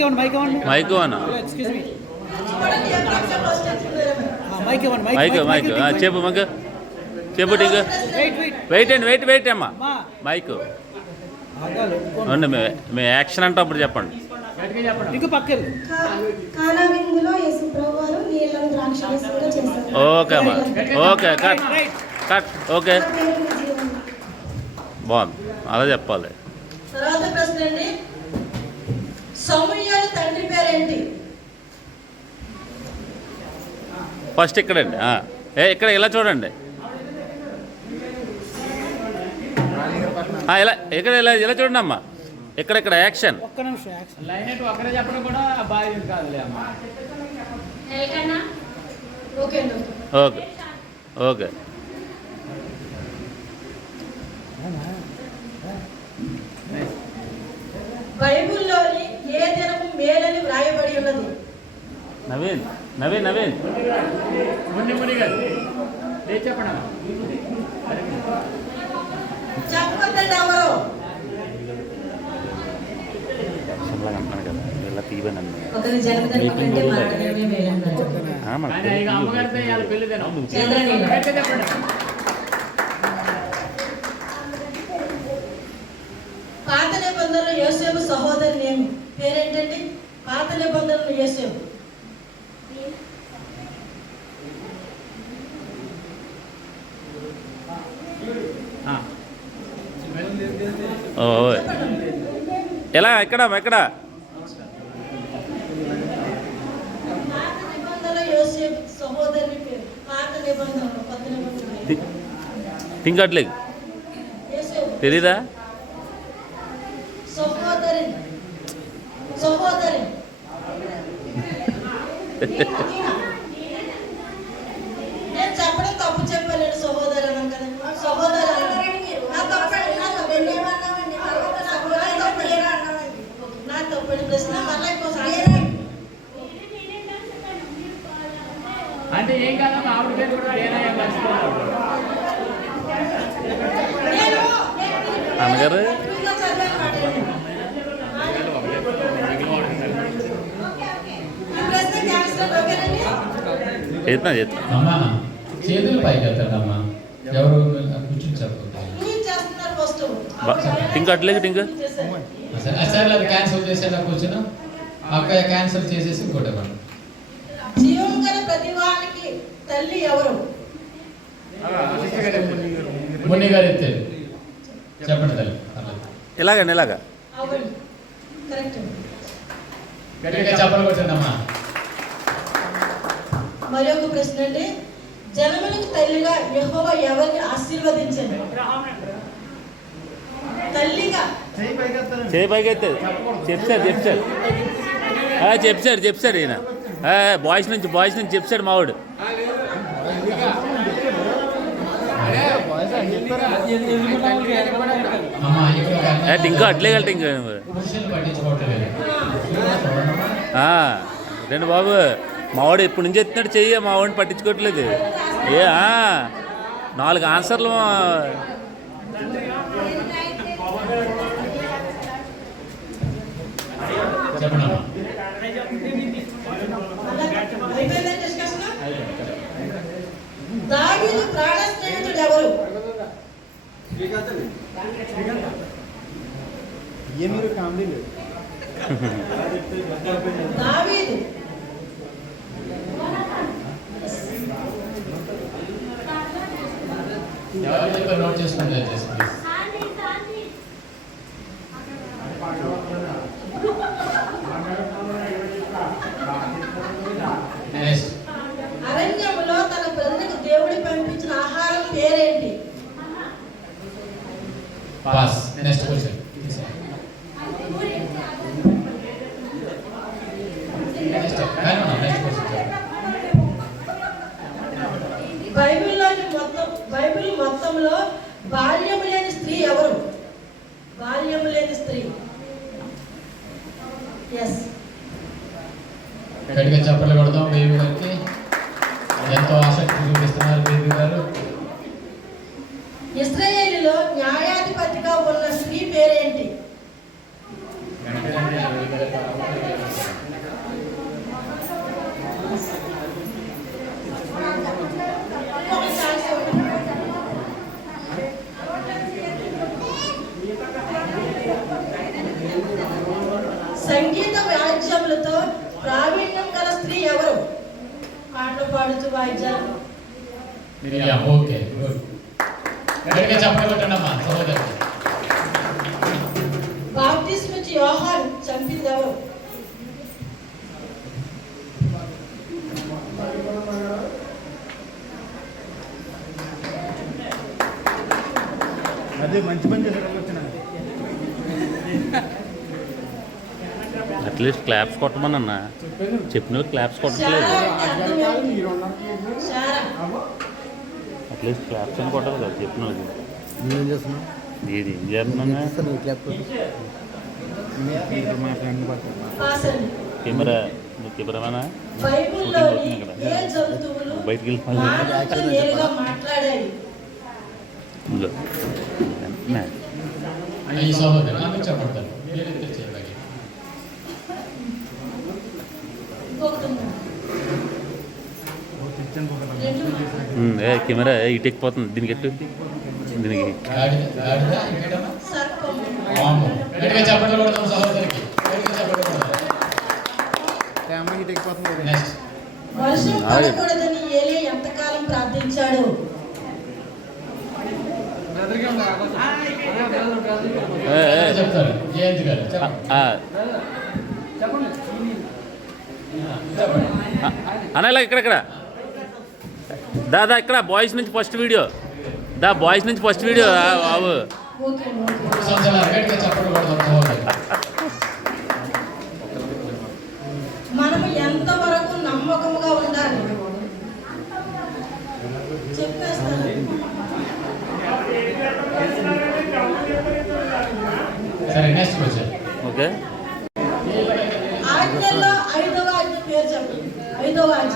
మైక్ అన్న మైక్ చెప్పు మైక్ చెప్పు టింగు వెయిట్ అమ్మా మైక్ అవును మేము యాక్షన్ అంటే అప్పుడు చెప్పండి. కానా విందులో యేసు ప్రభువారు నీళ్ళను ద్రాక్షరసంగా చేశారు. ఓకే అమ్మా ఓకే కట్ ఓకే బాగుంది అలా చెప్పాలి. తర్వాత ప్రశ్న అండి, సమూయేలు తండ్రి పేరేంటి? ఫస్ట్ ఇక్కడండి ఇక్కడ ఇలా చూడండి ఇలా ఇక్కడ ఇలా చూడండి అమ్మా ఇక్కడ యాక్షన్. లైన్ ఒకరే చెప్పడం కూడా బాధ్యత కాదులే అమ్మా. ఓకే ఓకే బైబిల్లోని ఏ దినము మేలని వ్రాయబడి ఉన్నది? నవీన్ ముని గారు చెప్పండి. చెప్పండి ఎవరు? ఇలా తీయనండి ఒకరి జన్మదినం కంటే మరణమే మేలన్నారు. అమ్మగారితో ఇవాళ పెళ్లి దినం. చంద్రనీల. చెప్పండి. పాత నిబంధనలు యోసేపు సహోదరి నేమ్ పేరేంటండి? పాత నిబంధనలు యోసేపు ఎలా ఎక్కడ పాత నిబంధనలు యోసేపు సహోదరి పేరు. పాత నిబంధనలు కొత్త నిబంధనలు టింకట్లేదు యోసేపు తెలీదా? సహోదరి నేను చెప్పడం తప్పు చెప్పలేను. సహోదరి అన్నాను కదా, సహోదరి నా తప్పని ప్రశ్న మళ్ళీ ఇంకోసారి. అంటే ఏం కాదమ్మా, ఆవిడ పేరు కూడా ఏనాయా మర్చిపోతారు. అన్నగారు చేస్తున్నా అమ్మా చేతులు పైకి వెళ్తాడమ్మా. ఎవరు కూర్చుని చెప్పండి. టింక్ అట్లేదు టింక్ సార్ అది క్యాన్సిల్ చేసేలా కూర్చుని అక్కయ్య క్యాన్సిల్ చేసేసి ఇంకోటి ఇవ్వండి. జీవం గల ప్రతివానికి తల్లి ఎవరు? ముని గారు ఎత్తారు. చెప్పండి తల్లి. ఇలాగండి ఇలాగా అవును, కరెక్ట్. గట్టిగా చెప్పలు కొట్టండమ్మా. మరి ఒక ప్రశ్న అండి, జనములకు తల్లిగా యెహోవా ఎవరిని ఆశీర్వదించండి? తల్లిగా చేయి పైకి ఎత్తారు చెప్తారు ఈయన బాయ్స్ నుంచి చెప్తాడు మావాడు. టింక్ అట్లే టింక్ రండి బాబు, మావాడు ఎప్పటి నుంచి ఎత్తున్నాడు చెయ్యి, మావాడిని పట్టించుకోవట్లేదు. 4 ఆన్సర్లు. దావీదు ప్రాణ స్నేహితుడు ఎవరు? దావీదు నోట్ చేసుకోండి. అరణ్యములో తన ప్రజలకు దేవుడి పంపించిన ఆహారం పేరేంటి? పాస్. Next question. బైబిల్ మొత్తంలో బాల్యము లేని స్త్రీ ఎవరు? బాల్యము లేని స్త్రీ. ఎస్. గట్టిగా చెప్పలు కొడదాం బేబీ గారికి. ఎంతో ఆసక్తి చూపిస్తున్నారు బేబీ గారు. ఇశ్రాయేలులో న్యాయాధిపతిగా ఉన్న స్త్రీ పేరేంటి? పాడుతూ వాయిద్యాలు ఓకే గుడ్. గట్టిగా చెప్పండి కొట్టండమ్మా సహోదరు. బాప్టిస్మ్ ఇచ్చి యోహాను చంపింది ఎవరు? అదే మంచి మంచి వచ్చిన అట్లీస్ట్ క్లాప్స్ కొట్టమని అన్న చెప్పిన క్లాప్స్ కొట్టట్లేదు. అట్లీస్ట్ క్లాప్స్ అని కొట్టాలి కదా చెప్పిన వాళ్ళకి. నేనేం చేస్తున్నావు? ఇది ఏం చేస్తున్నా మా ఫ్రెండ్ పడుతుంది. కెమెరా నువ్వు కెమెరామేనా? బైబిల్లోని ఏ జంతువులు బయటికి వెళ్ళి మానవులతో నేరుగా మాట్లాడాయి? ఈ సహోదరు ఆమె చెప్పడతారు మీరైతే చేయగలిగి కెమెరా ఇటు ఎక్కిపోతుంది. దీనికి ఎట్టు దీనికి గట్టిగా చెప్పండి కొడతాం సహోదరికి. గట్టిగా చెప్పండి కొడతాం. నెక్స్ట్ వర్షం పడకూడదని ఏలియా ఎంతకాలం ప్రార్థించాడు? చెప్తారు జయంత్ గారు చెప్పండి. అలా ఇక్కడ దాదా ఇక్కడ బాయ్స్ నుంచి ఫస్ట్ వీడియో బాయ్స్ నుంచి ఫస్ట్ వీడియో బాబు. గట్టిగా చెప్పండి కొడతాం సహోదరు. మనము ఎంతవరకు నమ్మకముగా ఉండాలి? చెప్పేస్తాను. సరే నెక్స్ట్ క్వశ్చన్. ఓకే ఆజ్ఞల్లో 5వ ఆజ్ఞ పేరు చెప్పండి. 5వ ఆజ్ఞ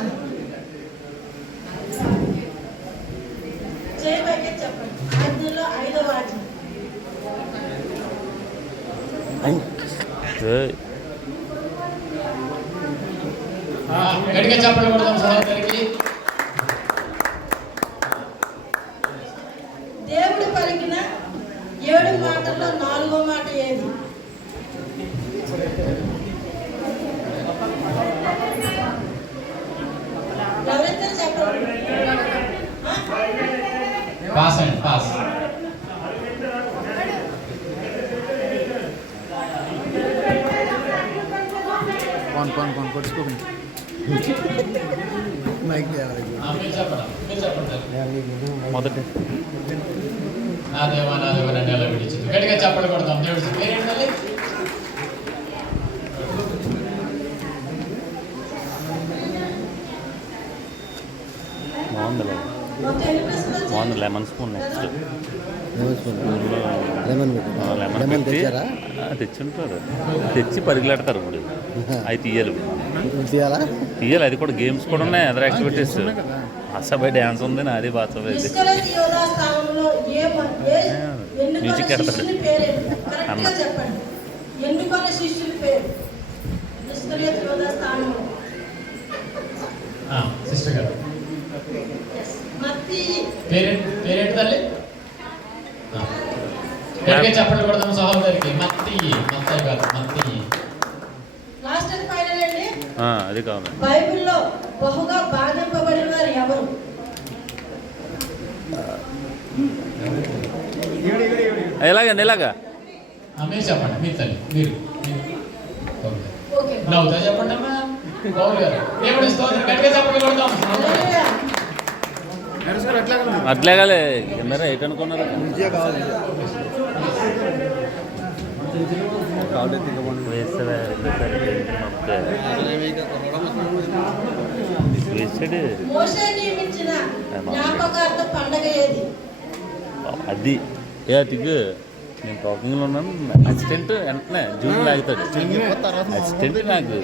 చేయబోయే చెప్పండి. ఆజ్ఞల్లో 5వ ఆజ్ఞ గట్టిగా చెప్పండి కొడతాం సహోదరికి. దేవుడు పలికిన 7 మాటల్లో 4వ మాట ఏది? ఎవరైతే చెప్పండి. పాస్ అండి పాస్. పని కొట్టుకోకండి. మైక్ మీరు చెప్పండి మీరు చెప్పండి. మొదటి నా దేవా నన్ను ఎలా విడిచింది. గట్టిగా చెప్పండి కొడతాం. దేవుడు పేరేంటండి? బాగుందిలే మొత్తం ఎన్ని ప్రశ్నలు వచ్చాయి? బాగుంది. లెమన్ స్పూన్ నెక్స్ట్ లెమన్ తెచ్చారా? తెచ్చుంటారు. తెచ్చి పరిగెలాడతారు ఇప్పుడు. అవి తీయాలి తీయాలా? తీయాలి. అది కూడా గేమ్స్ కూడా ఉన్నాయి. Other activities. అసభ్య డ్యాన్స్ ఉంది. నాది బాగా ఇస్కరియోతు యోధా స్థానంలో మ్యూజిక్ ఎడతాడు. కరెక్ట్గా చెప్పండి. ఎన్నుకున్న శిష్యుల పేరు ఇస్కరియోతు యోధా స్థానంలో. సిస్టర్ గారు మత్తయి పేరేంటి తల్లి? గట్టిగా చెప్పండి కొడతాం సహోదరికి. మత్తయి కాదు మత్తయి. లాస్ట్ అండ్ ఫైనల్ అండి. అది కావాలి. బైబిల్లో బహుగా బాధింపబడిన వారు ఎవరు? ఎలాగండి ఇలాగా మీరు చెప్పండి. మీరు తల్లి మీరు ఓకే నవ్వుతా చెప్పండి అమ్మా. గౌరవ్ గారు దేవుడి స్తోత్రం. గట్టిగా చెప్పండి కొడతాం. అట్లాగాలే కెమెరా ఎటు అనుకున్నారు? మోషే నియమించిన జ్ఞాపకార్థ పండగ ఏది? అది టిగ్గు నేను టాకింగ్లో ఉన్నాను. అసిస్టెంట్ వెంటనే జూన్ లాగుతాడు. అసిస్టెంట్ నాకు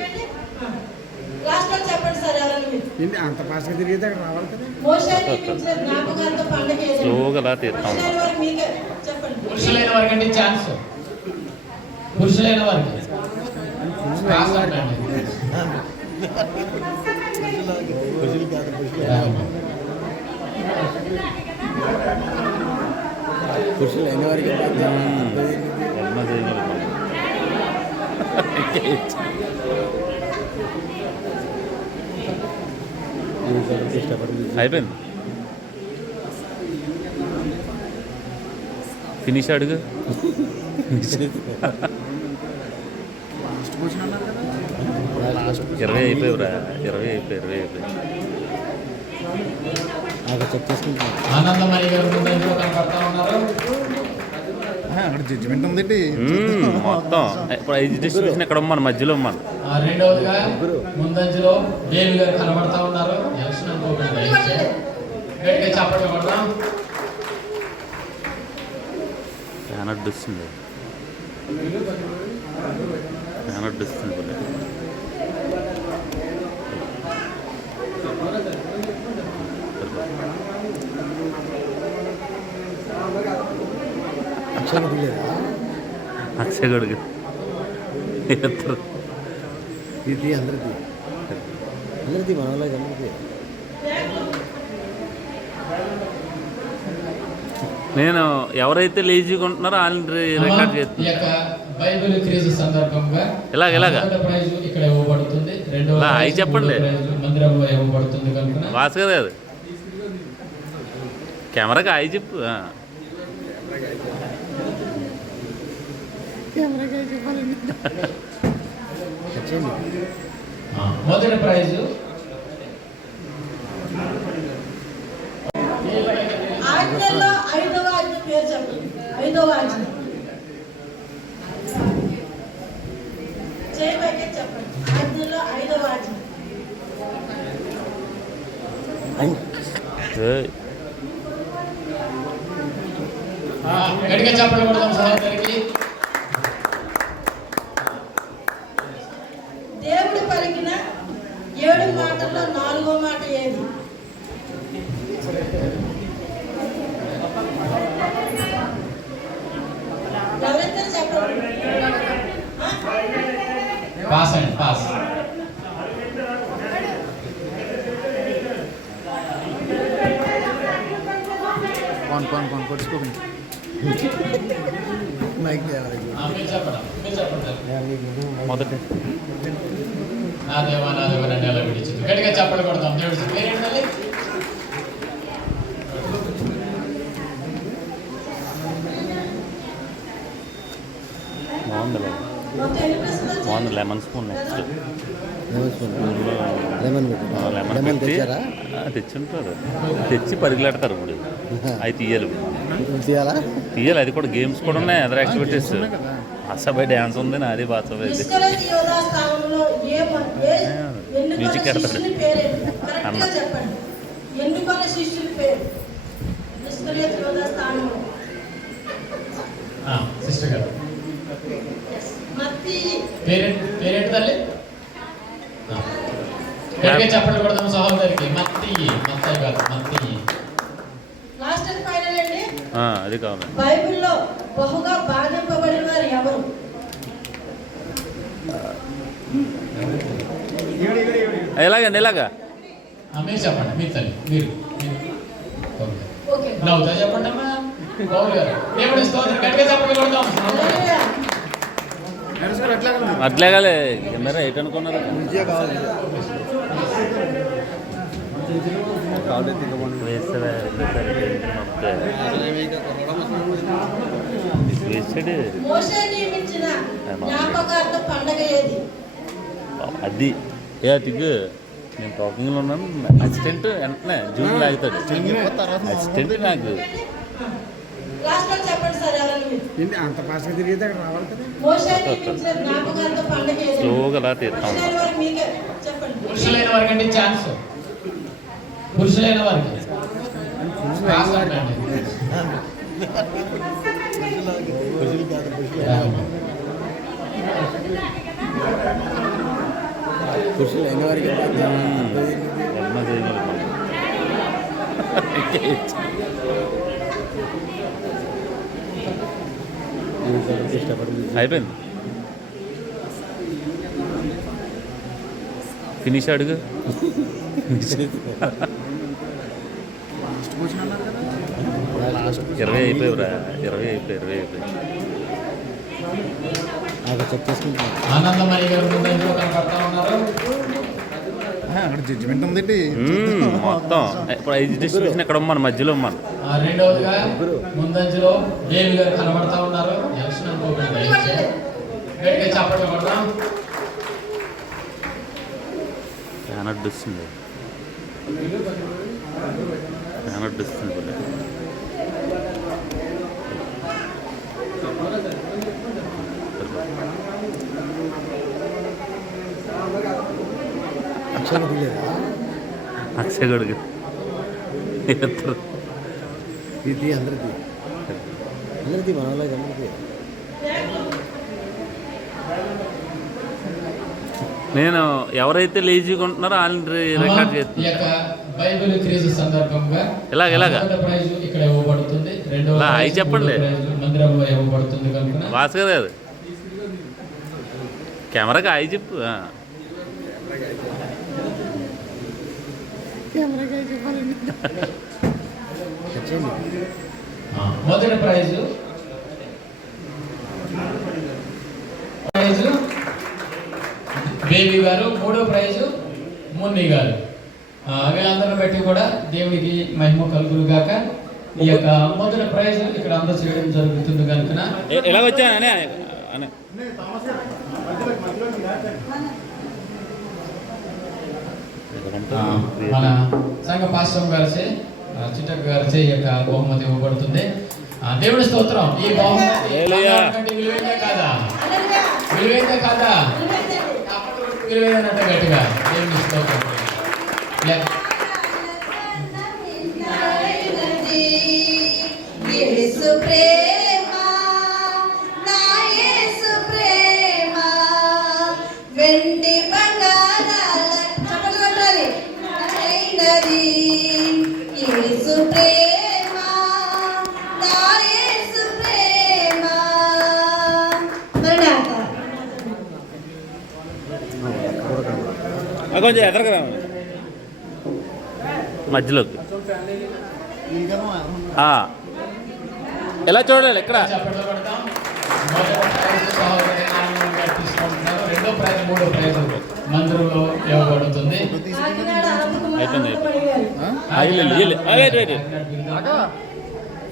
లాస్ట్ వన్ చెప్పండి సార్. ఎవరన్నా అంత పాస్గా తిరిగితే అక్కడ రావాలి కదా. మోషే నియమించిన జ్ఞాపకార్థ పండగ ఏది? స్లోగా తీస్తాం. మీకే చెప్పండి. పురుషులైన వారికి అండి ఛాన్స్. పురుషులైన వారికి పురుషులు అయిన వారికి అయిపోయింది. ఫినిష్ అడుగు. లాస్ట్ 20 అయిపోయావురా, 20 అయిపోయి. చెక్ చేసుకుంటున్నాను. ఆనందమయ్య గారు ముందంజలో కనపడతా ఉన్నారు. అక్కడ జడ్జిమెంట్ ఉందండి మొత్తం ఇప్పుడు 5 డిస్ట్రిబ్యూషన్ ఇక్కడ ఉమ్మాను, మధ్యలో ఉమ్మాను. రెండవదిగా ముందంజలో దేవి గారు కనబడతా ఉన్నారు. ఎలక్షన్ అనుకోకండి, గట్టిగా చప్పట్లు కొడదాం. ఫ్యాన్ అడ్డుస్తుంది, ఫ్యాన్ అడ్డుస్తుంది. అక్షయ్ గడుగు ఇది అందరిది మన వాళ్ళకి అందరిది. నేను ఎవరైతే లేజీగా ఉంటున్నారో వాళ్ళని రికార్డ్ ఈ చేస్తాను. యొక్క బైబిల్ క్రీజ్ సందర్భంగా ఇలాగ మొదటి ప్రైజ్ ఇక్కడ ఇవ్వబడుతుంది. రెండవ అయి ప్రైజ్ చెప్పండి. మూడవ ప్రైజ్ మందిరంలో ఇవ్వబడుతుంది కనుక భాస్కర్ గారు కెమెరాకి అయి చెప్పు. మొదటి ప్రైజ్ ఆజ్ఞల్లో 5వ ఆజ్ఞ పేరు చెప్పండి. 5వ ఆజ్ఞ చేయబట్టే చెప్పండి. ఆజ్ఞల్లో 5వ ఆజ్ఞ. గట్టిగా చప్పట్లు కొడదాం సహోదరికి. దేవుడు పలికిన 7 మాటల్లో 4వ మాట ఏది? ఎవరైతే చెప్పండి. పాస్ అండి, పాస్. కొట్టుకోకండి మైక్ మీరు చెప్పండి, మీరు చెప్పండి. మొదటి నా దేవా నన్ను ఎలా విడిచింది. గట్టిగా చప్పట్లు కొడదాం. దేవుడు పేరేంటి తల్లి? బాగుంది. లెమన్ స్పూన్ నెక్స్ట్ లెమన్ తెచ్చారా? తెచ్చుంటారు, తెచ్చి పరిగెలాడతారు. ఇప్పుడు అవి తీయాలి, తీయాలా? తీయాలి. అది కూడా గేమ్స్ కూడా ఉన్నాయి, అదర్ యాక్టివిటీస్. అసభ్య డ్యాన్స్ ఉంది, నాది బాగా ఇస్కరియోతు యోధా స్థానంలో మ్యూజిక్ ఎడతాడు కరెక్ట్గా చెప్పండి. ఎన్నుకున్న శిష్యుల పేరు ఇస్కరియోతు యోధా స్థానంలో. సిస్టర్ గారు మత్తయి పేరేంటి తల్లి? గట్టిగా చప్పట్లు కొడదాం సహోదరికి. మత్తయి కాదు, మత్తయి. లాస్ట్ అండ్ ఫైనల్ అండి. అది కావాలి. బైబిల్లో బహుగా బాధింపబడిన వారు ఎవరు? ఎలాగండి ఇలాగా మీరు చెప్పండి. మీరు తల్లి, మీరు ఓకే నవ్వుతా చెప్పండి అమ్మా. పౌలు గారు దేవుడి స్తోత్రం. గట్టిగా చప్పట్లు కొడదాం. అట్లాగాలే కెమెరా ఎటు అనుకున్నారు? మోషే నియమించిన జ్ఞాపకార్థ పండగ ఏది? అది తిగ్గు. నేను టాకింగ్లో ఉన్నాను, అసిస్టెంట్ వెంటనే జూన్ లాగుతాడు. అసిస్టెంట్ నాకు లాస్ట్ లో చెప్పండి సార్ ఎవరని. అంత పాస్గా తిరిగితే అక్కడ రావాలి కదా. మోషే నియమించిన జ్ఞాపకార్థ పండగ ఏది? స్లోగా అలా తీస్తాం. మీకే చెప్పండి. పురుషులైన వారికి అంటే ఛాన్స్. పురుషులైన వారికి పురుషులు అయిన వారికి ఎన్నో చేయగలం. అయిపోయింది. ఫినిష్ అడుగు. 20 అయిపోయావురా, 20 అయిపోయి. చెక్ చేసుకుంటున్నాను. ఆనందమయ్య గారు ముందంజలో కనపడతా ఉన్నారు. అక్కడ జడ్జిమెంట్ ఉందండి. మొత్తం ఇప్పుడు ఐదు డిస్ట్రిబ్యూషన్ ఇక్కడ ఉమ్మాను, మధ్యలో ఉమ్మాను. రెండవదిగా ముందంజలో దేవి గారు కనబడతా ఉన్నారు. ఎలక్షన్ అనుకోకండి, గట్టిగా చప్పట్లు కొడదాం. ఫ్యాన్ అడ్డుస్తుంది, ఫ్యాన్ అడ్డుస్తుంది. అక్షయగడికి ఇది అందరిది మన వాళ్ళకి అందరిది. నేను ఎవరైతే లేజీగా ఉంటున్నారో వాళ్ళని రికార్డ్ చేస్తాను. ఈ యొక్క బైబిల్ క్రీజ్ సందర్భంగా ఇలాగ మొదటి ప్రైజ్ ఇక్కడ ఇవ్వబడుతుంది, రెండవ ఇలా ప్రైజ్, అయి చెప్పండి. మూడవ ప్రైజ్ మందిరంలో ఇవ్వబడుతుంది కనుక భాస్కర్ గారు కెమెరాకి అయి చెప్పు. మొదటి ప్రైజ్ బేబీ గారు, మూడో ప్రైజు మున్ని గారు. వీళ్ళందరిని బట్టి కూడా దేవుడికి మహిమ కలుగులు గాక. ఈ యొక్క మొదటి ప్రైజ్ ఇక్కడ అందజేయడం జరుగుతుంది కనుక ఎలా వచ్చా మన సంఘ పాస్టర్ గారిచే చిట్టక్ గారిచే ఈ యొక్క బహుమతి ఇవ్వబడుతుంది. దేవుడి స్తోత్రం. ఈ బహుమతి విలువైందే కాదా? విలువైందే కాదా? విలువైనట్టు గట్టిగా దేవుడి స్తోత్రం. యేసు ప్రేమ, నా యేసు ప్రేమ, వెండి బంగారాల చప్పట్లు అయినది. యేసు ప్రేమ, నా యేసు ప్రేమ. కొంచెం ఎదరగా మధ్యలోకి ఎలా చూడాలి ఇక్కడ. చప్పట్లు కొడతాం. మొదటి ప్రైజ్ సహోదరి ఆనందం గారు తీసుకుంటున్నారు. రెండో ప్రైజ్, మూడో ప్రైజ్ మందిరంలో ఇవ్వబడుతుంది.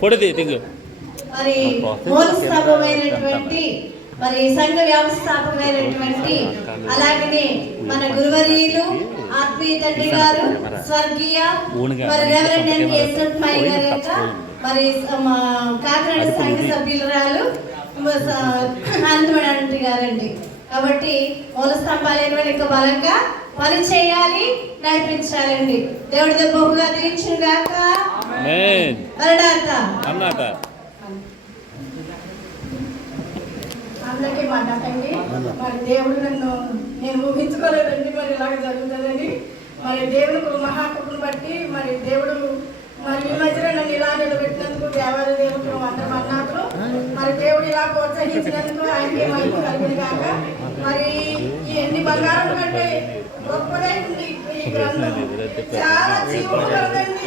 పొడిది తింగు. మరి మూలస్తంభమైనటువంటి మరి సంఘ వ్యవస్థాపకమైనటువంటి అలాగనే మన గురువర్యులు ఆత్మీయ తండ్రి గారు స్వర్గీయ మరి రెవరెండ్ ఎన్ యేసప్పయ్య గారి యొక్క మరి కాకినాడ సంఘ సభ్యురాలు అనంతమణి గారండి. కాబట్టి మూల స్తంభాలైన ఇంకా బలంగా పని చేయాలి, నడిపించాలండి. దేవుడి బహుగా దీవించును గాక. అన్నాత అందరికీ మాట్లాడండి. మరి దేవుడు నేను ఊహించుకోలేదండి మరి ఇలాగ జరుగుతుందని. మరి దేవుడు మహాకృపను బట్టి మరి దేవుడు మరి ఈ మధ్యలో నన్ను ఇలా నిలబెట్టినందుకు దేవాలయ దేవుడు అందరం అన్నారు. మరి దేవుడు ఇలా ప్రోత్సహించినందుకు ఆయనకి మహిమ కలిగిన కాక. మరి ఈ ఎన్ని బంగారం కంటే గొప్పదైంది ఈ గ్రంథం. చాలా జీవుడు కలదండి.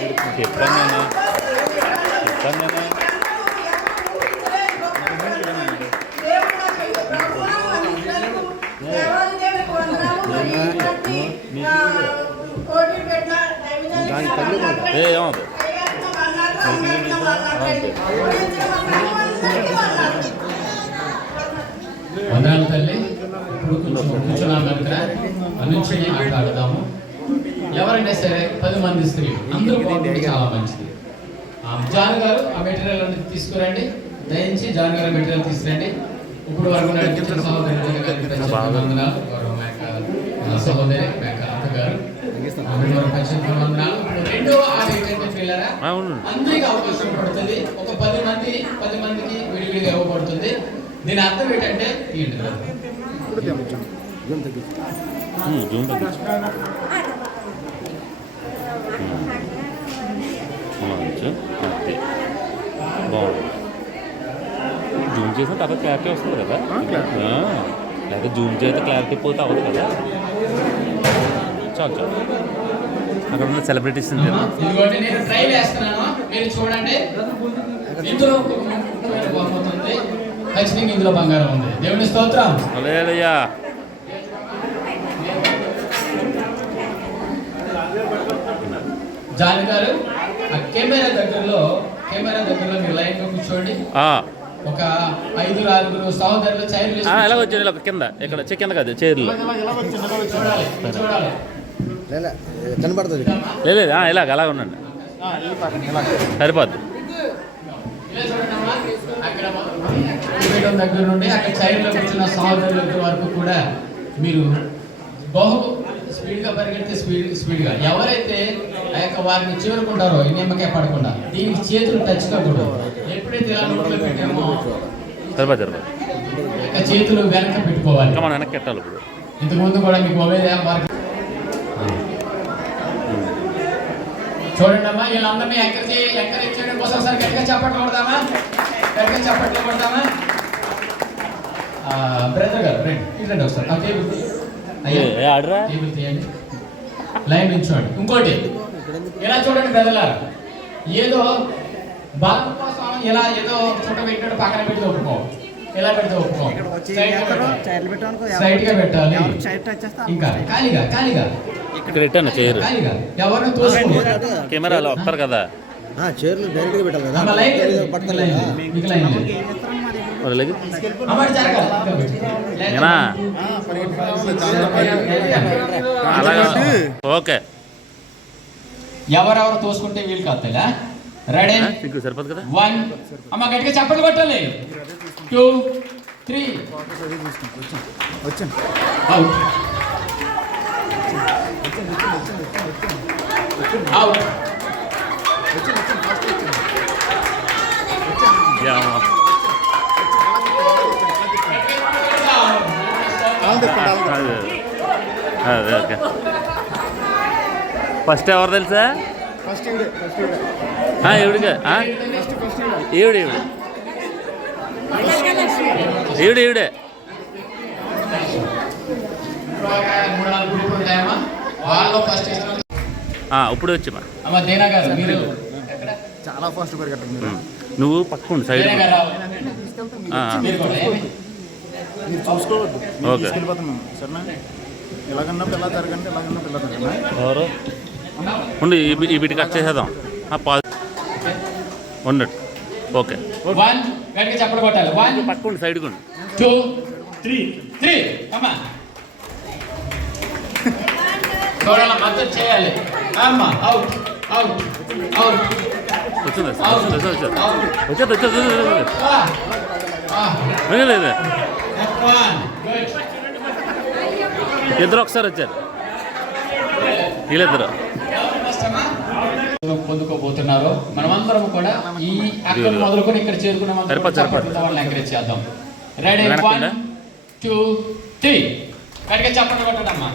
వందనాలు తల్లి. ఇప్పుడు కూర్చున్నాం కనుక నుంచి మాట్లాడదాము. ఎవరైనా సరే 10 మంది స్త్రీలు అందరూ బాగుంటే చాలా మంచిది. జాన్ గారు ఆ మెటీరియల్ అనేది తీసుకురండి. దయించి జాన్ గారు మెటీరియల్ తీసుకురండి. ఇప్పుడు వరకు నడిపించిన సహోదరి సహోదరి అక్క గారు రెండో అందరికి అవకాశం పడుతుంది. ఒక 10 మందికి విడివిడిగా ఇవ్వబడుతుంది. దీని అర్థం ఏంటంటే బాగుంది. జూమ్ చేసిన తర్వాత క్లారిటీ వస్తుంది కదా, లేదా జూమ్ చేస్తే క్లారిటీ పోతే అవ్వదు కదా. చాలు చాలు. అక్కడ ఉన్న సెలబ్రిటీస్ ఇదిగోండి నేను ట్రై చేస్తున్నాను, మీరు చూడండి. ఇందులో బహుమతి ఖచ్చితంగా ఇందులో బంగారం ఉంది. దేవుని స్తోత్రం. హల్లెలూయా. జాన్ గారు ఆ కెమెరా దగ్గరలో మీరు లైన్ గా కూర్చోండి. ఒక 5-6 సహోదరులు చైర్లు ఎలా వచ్చాను ఇలా కింద ఇక్కడ కింద కాదు చైర్లు చూడాలి. కనబడుతుంది. లేదు ఇలాగ అలాగ ఉండండి సరిపోద్ది. ఇలా చూడండమ్మా, అక్కడ కూర్చోవడం దగ్గర నుండి అక్కడ చైర్లో కూర్చున్న సహోదరుల వరకు కూడా మీరు బహు స్పీడ్గా పరిగెడితే స్పీడ్గా ఎవరైతే ఆ యొక్క వారిని చేరుకుంటారో ఈ నిమ్మకాయ పడకుండా దీనికి చేతులు టచ్ కాకూడదు. ఎప్పుడైతే ఇలా నోట్లో పెట్టామో సరిపోద్ది చేతులు వెనక పెట్టుకోవాలి. మనం వెనక్కి పెట్టాలి. ఇప్పుడు ఇంతకుముందు కూడా మీకు మొబైల్ చూడండి అమ్మా, వీళ్ళందరినీ ఎంకరేజ్ చేయడం కోసం ఒకసారి గట్టిగా చప్పట్లు కొడదామా? బ్రదర్ గారు రండి ఒకసారి టేబుల్ తీయండి, లైన్ నుంచోండి. ఇంకోటి ఇలా చూడండి బ్రదర్లారా, ఏదో బాబు కోసం ఇలా ఏదో చుట్ట పెట్టాడు పక్కన పెట్టి ఒప్పుకో, ఇలా పెడితే ఒప్పుకో, స్ట్రైట్ గా పెట్టాలి. ఇంకా ఖాళీగా ఇక్కడ పెట్టాను చైర్. ఎవరిని తోసుకో, కెమెరాలో వస్తారు కదా చైర్లు డైరెక్ట్గా పెట్టాలి కదా. అలాగా ఓకే. ఎవరెవరు తోసుకుంటే వీలు కాదు. రెడీ, సరిపోదు కదా. 1 అమ్మ గట్టిగా చప్పట్లు కొట్టాలి. 2 3 అవుట్. అదే ఓకే. ఫస్ట్ ఎవరు తెలుసా? ఈవిడిగా ఈవిడే ఇప్పుడు వచ్చి చాలా ఫాస్ట్ పరిగెట్టండి. నువ్వు పక్కన సైడ్ మీరు చూసుకోవద్దు. ఓకే తీసుకెళ్ళిపోతున్నాం సరేనా? ఎలాగన్నప్పుడు ఎలా జరగండి, ఎలాగన్నప్పుడు ఎలా జరగండి. ఎవరు ఉండి ఈ బిడ్డ కట్ చేసేద్దాం. ఉన్నట్టు ఓకే. 1 గట్టిగా చప్పట్లు కొట్టాలి. 1 పక్కన సైడ్ కొండి. 2 3 అమ్మా చూడాలి, మద్దతు చేయాలి. అమ్మా అవుట్. వచ్చింది ఇద్దరు ఒకసారి వచ్చారు వీళ్ళిద్దరు. పొందుకోబోతున్నారు. మనమందరం కూడా ఈ అక్కడ మొదలుకొని ఇక్కడ చేరుకున్న వాళ్ళని ఎంకరేజ్ చేద్దాం. రెడీ, 1 2 3 గట్టిగా చప్పట్లు కొట్టండి అమ్మా.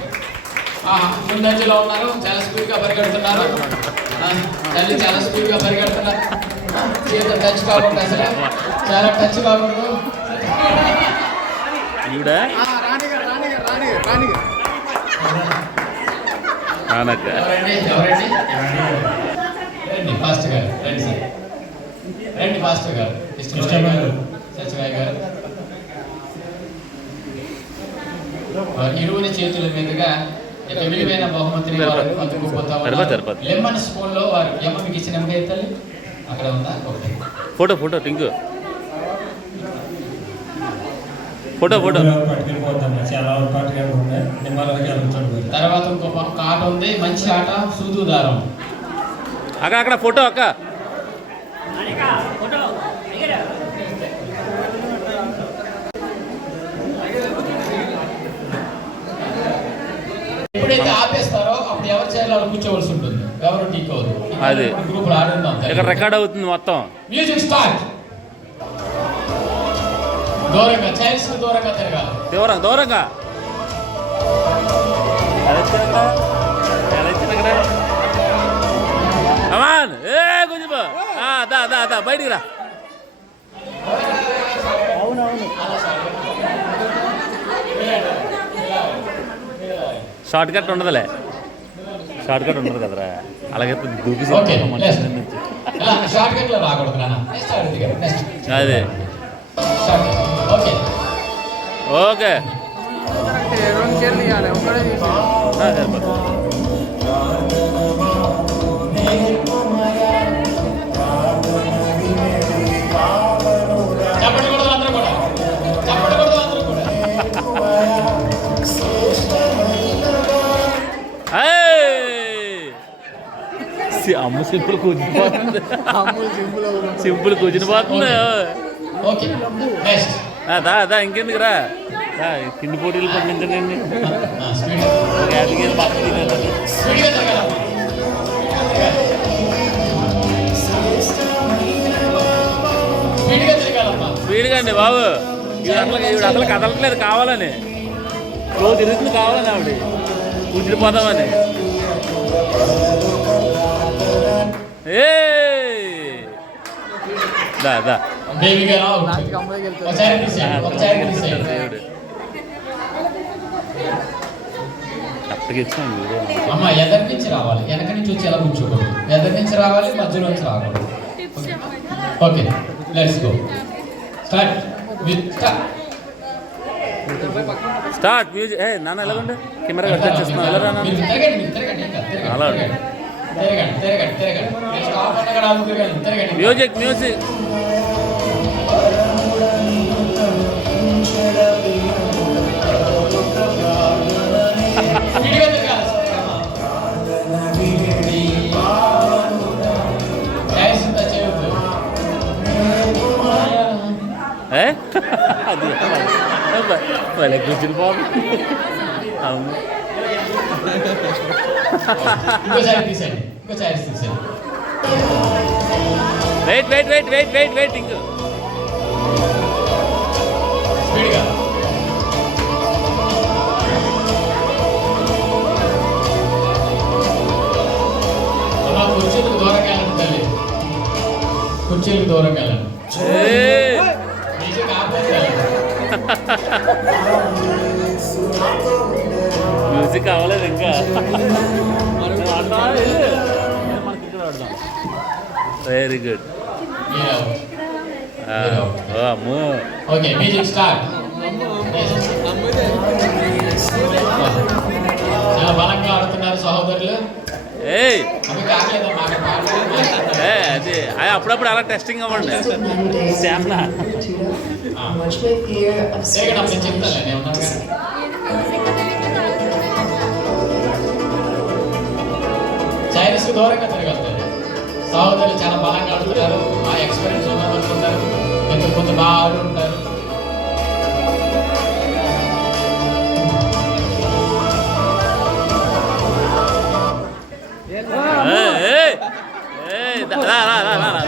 ముందంజలో ఉన్నారు, చాలా స్పీడ్గా పరిగెడుతున్నారు. తల్లి చాలా స్పీడ్గా పరిగెడుతున్నారు. చేతులు టచ్ కాకూడదు, అసలు చాలా టచ్ కాకూడదు. ఎవరండి ఫాస్ట్ గారు రండి సార్, రండి ఫాస్ట్ గారు. సత్యవాయ గారు ఇరువురి చేతుల మీదుగా విలువైన బహుమతిని అందుకోబోతాం. లెమన్ స్పూన్ లో వారు ఎమ్మ మీకు ఇచ్చిన ఎమ్మ ఎత్తాలి అక్కడ ఉందా? ఫోటో టింకు ఫోటో తర్వాత ఇంకొక ఆట ఉంది, మంచి ఆట, సూదు దారం. అక్కడ ఫోటో అక్క ఎప్పుడైతే ఆపేస్తారో అప్పుడు ఎవరి చేయాలో కూర్చోవలసి ఉంటుంది. ఎవరు టీక్ అవుతుంది. అది గ్రూప్ ఆడుందాం. ఇక్కడ రికార్డ్ అవుతుంది మొత్తం. Music start. దూరంగా చైల్డ్స్ దూరంగా తిరగాలి. దూరంగా కొంచెం బయటికి రా. షార్ట్ కట్ ఉండదు కదరా, అలాగే దూకి అదే ఓకే. అమ్మ సింపుల్ కూర్చునిపోతుంది. సింపుల్ కూర్చునిపోతుంది. ఓకే నెక్స్ట్ దా ఇంకెందుకు రా కింది పోటీలు పంపించండి. పక్కన స్పీడ్గా తిరగాలమ్మా. స్పీడ్గా తిరగాలమ్మా. స్పీడ్గా అండి బాబు. ఈవిడ అసలు కదలట్లేదు కావాలని. రోజు తిరుగుతుంది కావాలని ఆవిడ కూర్చునిపోదామని. దా బేబీ గారు అవుట్. ఒకసారి తీసేయండి, ఒకసారి తీసేయండి. కరెక్ట్గా ఇచ్చాను వీడియో. అమ్మ ఎదరి నుంచి రావాలి, వెనక నుంచి వచ్చి ఎలా కూర్చోకూడదు. ఎదరి నుంచి రావాలి, మధ్యలో నుంచి రాకూడదు. Okay let's go. Start with start music. నాన్న ఎలాగండి కెమెరా కట్టేస్తున్నాను. ఎలా రానా మీరు తిరగండి, మీరు తిరగండి, ఇంకా అలా తిరగండి, తిరగండి, తిరగండి, తిరగండి. మీరు స్టాప్ అన్న కూడా ఆగు, తిరగండి, తిరగండి. మ్యూజిక్ స్పీడ్గా తిరగాలి. డైస్ ఇంత చేయొద్దు. అది వాళ్ళ కూర్చుని బాగుంది. అవును ఇంకోసారి తీసేయండి, ఇంకోసారి తీసేయండి. వెయిట్ ఇంకో స్పీడ్గా. అలా కుర్చీలకు దూరంగా వెళ్ళండి తల్లి, కుర్చీలకు దూరంగా వెళ్ళండి. మ్యూజిక్ ఆపేసి వెళ్ళండి. మ్యూజిక్ అవ్వలేదు ఇంకా. Very good. అమ్మో ఓకే మ్యూజిక్ స్టార్ట్. చాలా బలంగా ఆడుతున్నారు సహోదరులు. అవి కాగలేదమ్మా, అక్కడ పాడలేదు. అది అప్పుడప్పుడు అలా టెస్టింగ్ అవ్వండి. శ్యామ్లా నేను చెప్తాను, నేను ఉన్నాను కదా. చైనీస్ దూరంగా తిరగలుగుతారు. సహోదరులు చాలా బలంగా ఆడుతున్నారు, ఆ ఎక్స్పీరియన్స్ ఉన్నదనుకుంటారు, ఎంతో కొంత బాగా ఆడుతుంటారు.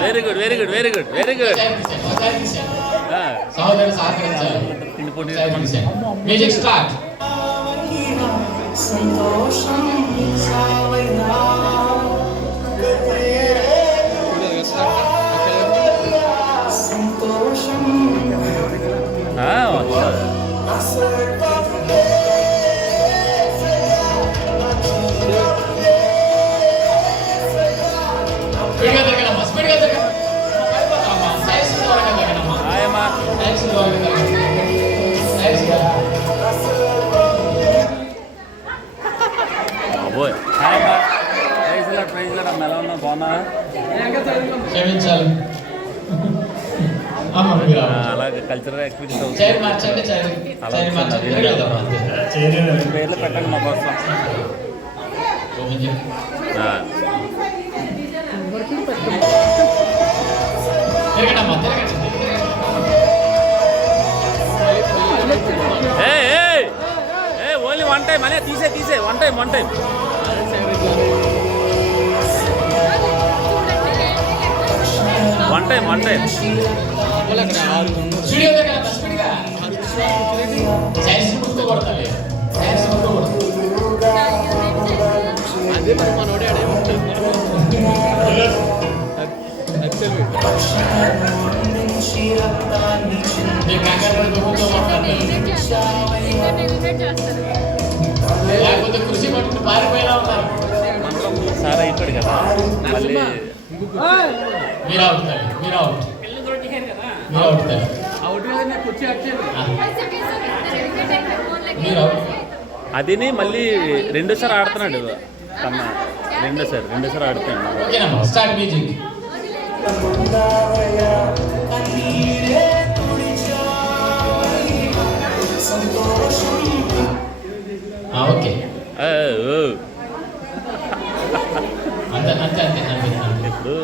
Very good. సహోదరులు సహకరించాలి. Music start. స్పీడ్గా తిరగనమ్మా, స్పీడ్గా తిరగనమ్మా. సైన్స్ దూరంగా తిరగనమ్మా. సైన్స్ దూరంగా తిరగండి. సైన్స్ బాబోయ్. ప్రైజ్ అమ్మ ఎలా ఉన్నా బాగున్నా. క్షమించాలి అమ్మ. మీరు అలాగే కల్చరల్ యాక్టివిటీస్ చైర్ మార్చండి, చైర్ మార్చండి. తిరగలేదమ్మా అంతే. పేర్లు పెట్టండి మా కోసం. తిరగనమ్మా, తిరగండి. ఓన్లీ వన్ టైం అనే తీసే వన్ టైం స్పీడ్గా తిరగనమ్మా, స్పీడ్గా. సైన్స్ ముందుకు కొడతాలి, సైన్స్ ముందుకు కొడతాలి. మీరు కంగారు దుఃఖంతో మాట్లాడతారు, లేకపోతే కృషి పట్టుకుని పారిపోయేలా ఉన్నారు. సార్ అయిపోయాడు కదా మళ్ళీ. మీరు అవుతారు, మీరు అవుట్, మీరు అవుతారు, మీరు అవుట్. అదిని మళ్ళీ రెండోసారి ఆడుతున్నాడు కన్నా. రెండోసారి ఆడుతున్నాడు. ఓకేనమ్మా, స్టార్ట్ మ్యూజిక్. ఓకే అందరూ అంతే అంతే అంతే అంతే అంతే. ఇప్పుడు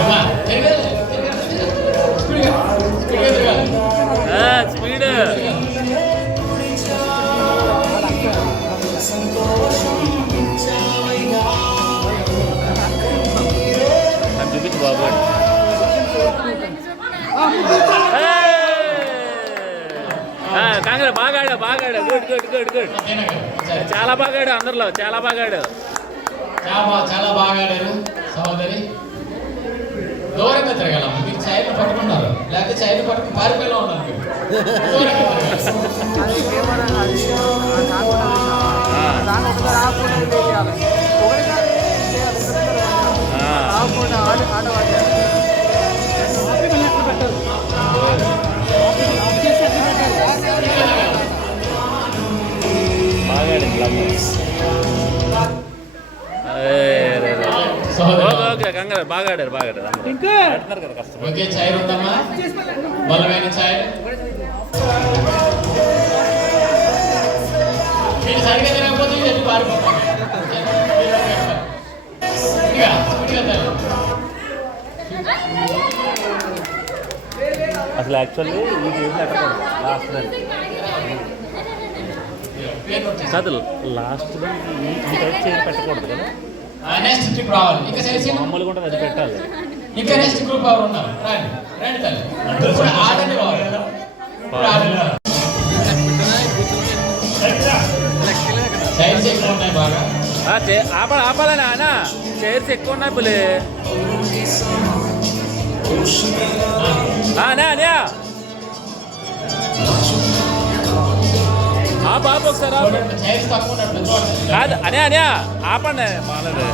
అమ్మా, తిరగాలి, తిరగాలి, స్పీడ్గా, స్పీడ్గా తిరగాలి. స్పీడ్ చూపించు బాబు. కాంగ్రెస్ బాగాడు బాగాడు గుడ్ గుడ్ గుడ్ గుడ్ చాలా బాగాడు అందరిలో చాలా బాగాడు. చాలా బాగా ఆడారు సహోదరి. దూరంగా తిరగాలమ్మ, మీరు చైర్లు పట్టుకున్నారు, లేకపోతే చైర్లు పట్టుకుని పారిపోయేలా ఉన్నారు మీరు. దూరంగా ఓకే కంగారు బాగా ఆడారు బాగా ఆడారు ఆడుతున్నారు కదా కష్టం. ఓకే, చైర్ ఉందమ్మా, బలమైన చైర్. మీరు సరిగ్గా తిరగకపోతే ఎదురు పారిపోతాం. అసలు యాక్చువల్లీ ఈ గేమ్ పెట్టకూడదు లాస్ట్ కాదు లాస్ట్ ఈ టైప్ చేసి పెట్టకూడదు కదా. నెక్స్ట్ ట్రిప్ రావాలి, ఇంకా సరిసి మామూలుగా ఉంటుంది అది పెట్టాలి. ఇంకా నెక్స్ట్ గ్రూప్ ఎవరు ఉన్నారు? రండి రండి తల్లి, ఇప్పుడు ఆడండి బాబు, ఇప్పుడు ఆడండి. చైర్స్ ఎక్కువ ఉన్నాయి బాగా. ఆపాలని అన్న చైర్స్ ఎక్కువ ఉన్నాయి పులి. ఆపు ఒకసారి చైర్స్ తక్కువ ఉన్నట్టు చూడండి. కాదు అనే ఆపండి మాలేదు.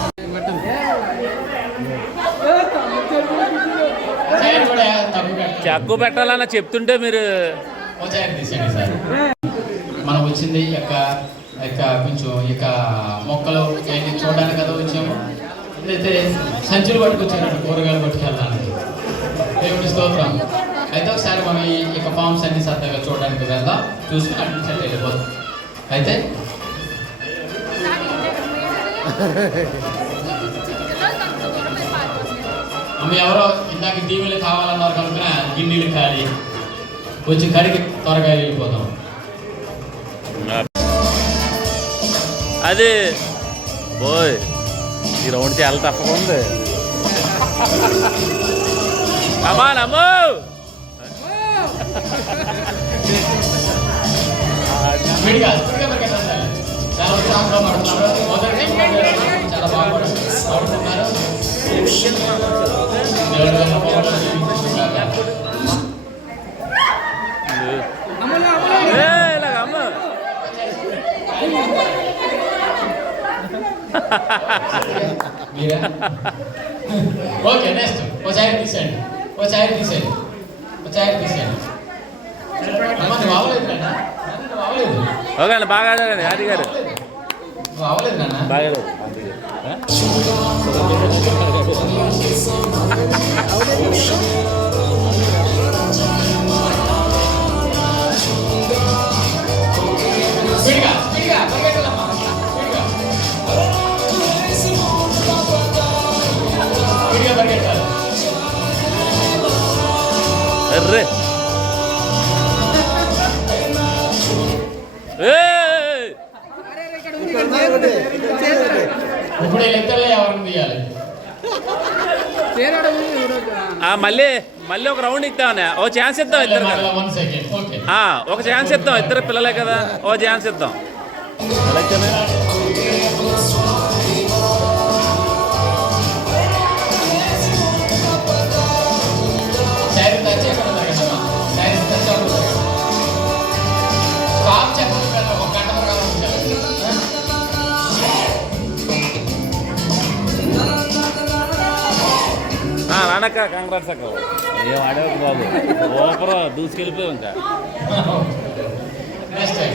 చైర్ కూడా తక్కువ తక్కువ పెట్టాలన్న చెప్తుంటే మీరు ఓ చైర్ తీసేయండి సార్. మనం వచ్చింది యొక్క కొంచెం మొక్కలు చూడడానికి కదా వచ్చాము. అయితే సంచులు పట్టుకొచ్చారండి కూరగాయలు పట్టుకెళ్ళడానికి. దేవుడి స్తోత్రం. అయితే ఒకసారి మనం ఈ ఫామ్స్ అన్ని సరదాగా చూడడానికి వెళ్దాం, చూసుకుని అటు సెట్ వెళ్ళిపోతాం. అయితే అమ్మ ఎవరో ఇందాక దీవులు కావాలన్నారు కనుక గిన్నెలు ఖాళీ, వచ్చి కడిగి త్వరగా వెళ్ళిపోదాం. అది బోయ్ ఈ రౌండ్ చాలా తప్పగా ఉంది. కమాన్ అమ్మో చాలా ఉత్సాహంగా పడుతున్నారు. మొదటి చాలా బాగా పడుతున్నారు. ఓకే, నెక్స్ట్ ఓ చైర్ తీసేయండి, ఓ చైర్ తీసేయండి, ఓ చైర్ తీసేయండి. అవ్వలేదు నాన్న, అవ్వలేదు. ఓకే అండి బాగా ఆడారండి ఆది గారు, అవ్వలేదు నాన్న, బాగా స్పీడ్గా స్పీడ్గా పరిగెట్టాలమ్మా, స్పీడ్గా స్పీడ్గా పరిగెట్టాలి. అర్రే ఇప్పుడు లెక్కలే ఎవరిని తీయాలి? మళ్ళీ ఒక రౌండ్ ఇద్దామనే, ఓ ఛాన్స్ ఇద్దాం ఇద్దరు. 1 సెకండ్, ఓకే, ఒక ఛాన్స్ ఇద్దాం, ఇద్దరు పిల్లలే కదా, ఓ ఛాన్స్ ఇద్దాం. చైర్ టచ్ ఎక్కడ జరగదమ్మా, చైర్ టచ్ అవ్వదు. స్టాప్ చెప్పదు కదా, ఒక గంట వరకు ఉంచాలి. నానక్క కాంగ్రెస్ అక్క ఏం ఆడేవు బాబు, ఓపర్ దూసుకెళ్ళిపోయావు ఇంకా. నెక్స్ట్ టైం,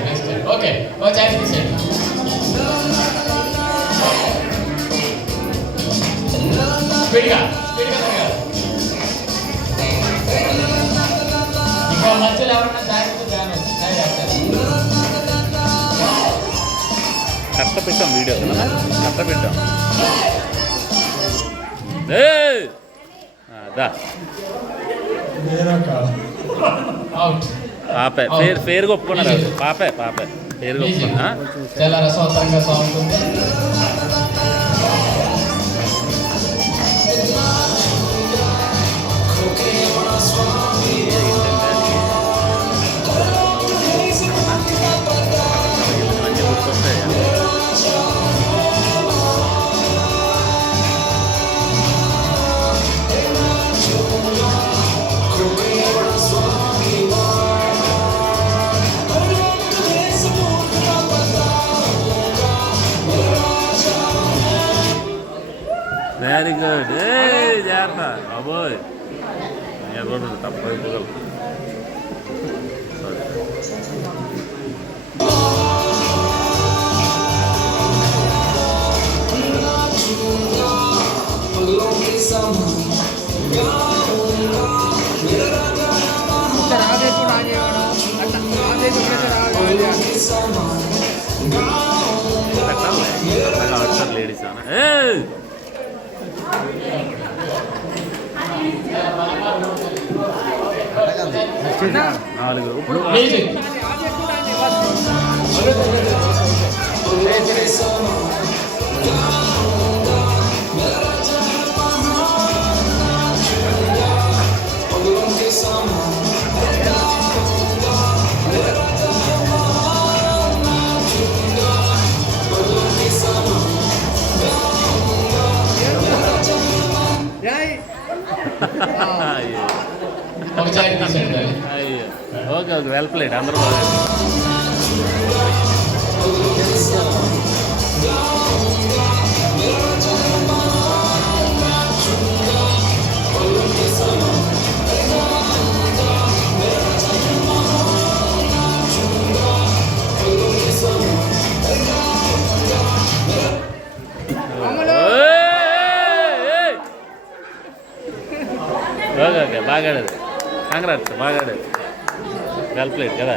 ఓకే, ఓ చైర్ తీసేయండి. స్పీడ్గా తిరగాలి. ఇంకా మధ్యలో ఎవరన్నా జాగ్రత్త కట్ట పెట్టాం వీడియో కట్ట పెట్టాం దా అవుట్. పాపే పేరు ఒప్పుకున్నారు పాపే పేరు ఒప్పుకున్నా చాలా రసవత్తరంగా సాగుతుంది. వెరీ గుడ్ జాగ్రత్త బాబోయ్ తప్ప పెట్టాలి లేడీస్ నాలుగు ఇప్పుడు ఒకసారి తీసేయండి. అయ్యో ఓకే వెల్ ప్లేడ్ అందరూ బాగా ఓకే బాగా ఆడారు కాంగ్రాట్స్ బాగా ఆడారు వెల్ ప్లేడ్ కదా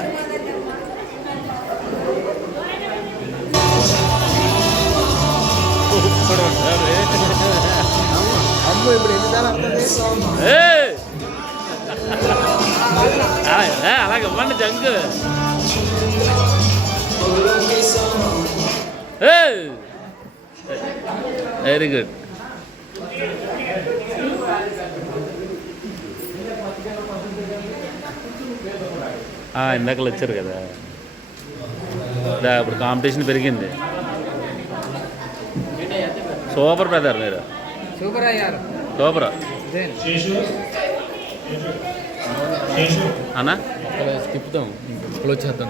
అలాగే ఇవ్వండి జంక్ వెరీ గుడ్ ఇందాకలు వచ్చారు కదా ఇప్పుడు కాంపిటీషన్ పెరిగింది సూపర్ బ్రదర్ మీరు సూపర్ అయ్యారు సూపర్ అన్నా తిప్పుతాం క్లోజ్ చేద్దాం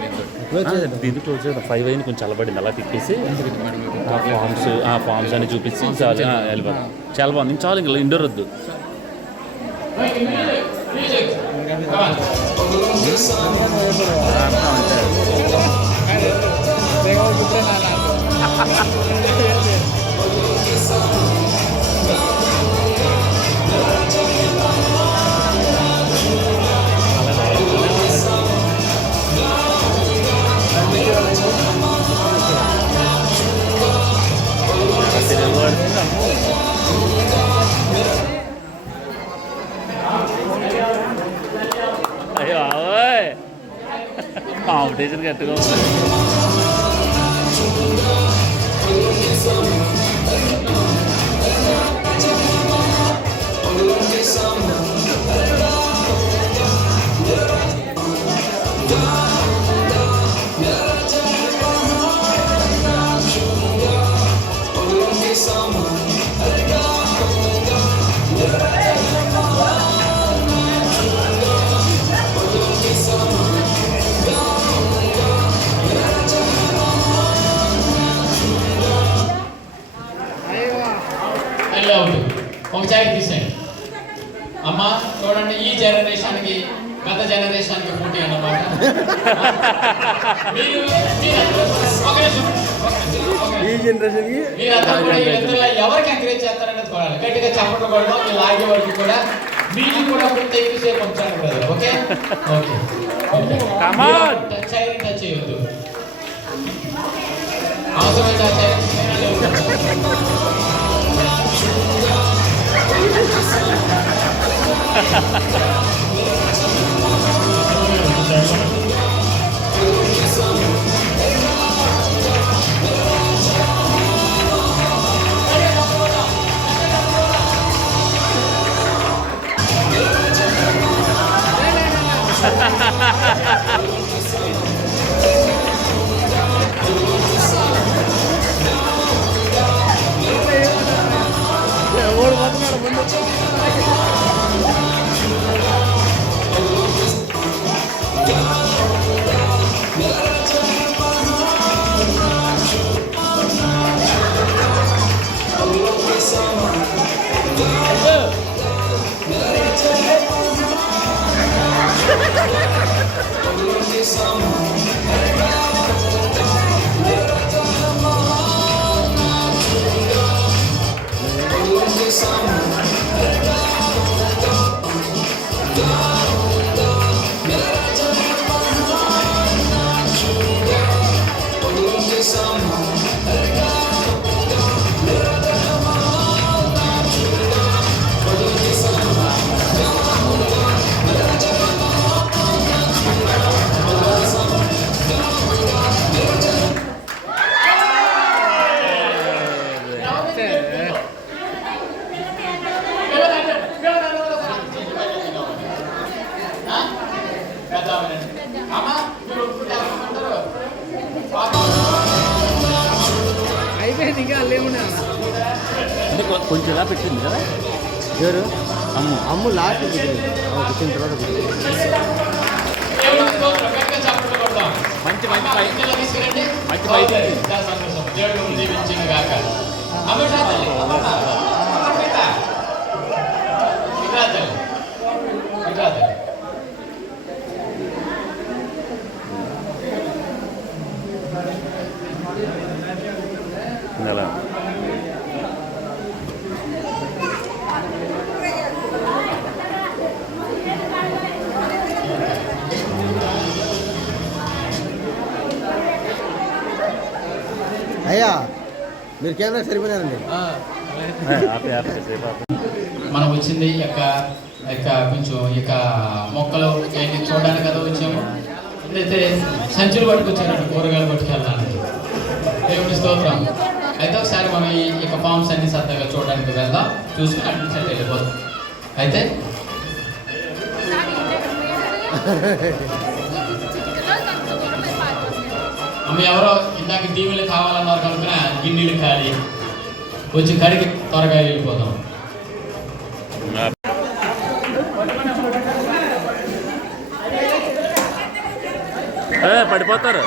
దీన్ని క్లోజ్ చేద్దాం 5 అయింది కొంచెం చల్లబడింది అలా తిప్పేసి ఫామ్స్ అని చూపించి చాలు వెళ్ళిపోతాం చాలా బాగుంది చాలు ఇంకా ఇండోర్ వద్దు అయ్యో అవోయ్ కాంపిటీషన్ గట్టిగా ఉంది ఒకసారి తీసేయండి. అమ్మ చూడండి ఈ జనరేషన్కి గత జనరేషన్కి పోటీ అన్నమాట. ఎవరికి ఎంకరేజ్ చేస్తారనేది చూడాలి. గట్టిగా చప్పట్లు కొడడం మీరు లాగే వరకు కూడా మీరు కూడా కొంత ఎక్కువసేపు వచ్చారు కదా. ఓకే ఓకే టచ్ చేయొద్దు. అవసరమైతే ఆచార్య అయిపోయింది ఇంకా లేవునా అంటే కొంచెం ఇలా పెట్టింది కదా ఎవరు అమ్ము లాస్ట్ కూర్చున్న తర్వాత మంచి మంచి మంచి బయట నెల అయ్యా మీరు కెమెరా సరిపోయారండి. మనం వచ్చింది కొంచెం మొక్కలు ఏంటి చూడడానికి కదా వచ్చాము. అయితే సంచులు పట్టుకొచ్చారండి కూరగాయలు పట్టుకెళ్ళడానికి. దేవుడి స్తోత్రం. అయితే ఒకసారి మనం ఈ ఫామ్స్ అన్ని సరదాగా చూడడానికి వెళ్దాం. చూసుకుని అటు నుంచి వెళ్ళిపోతాం. అయితే అమ్మ ఎవరో ఇందాక దీవులు కావాలన్నారు కనుక గిన్నెలు ఖాళీ కొంచెం కడిగి త్వరగా వెళ్ళిపోదాం. పడిపోతారు.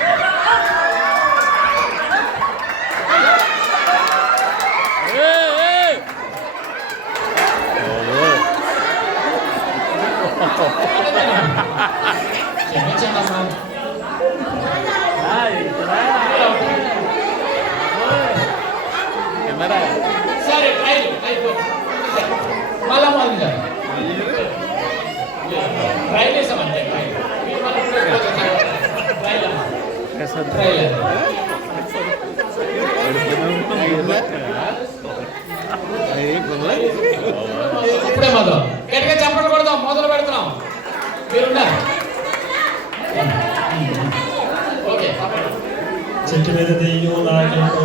సరే మళ్ళా మొదలు ట్రైల్ వేసామంటే ఇప్పుడే మొదలు గట్టిగా చప్పట్లు కొడదాం. మొదలు పెడుతున్నాం. మీరున్నారు. ఓకే. చెట్టు మీద దెయ్యం నాకెంతో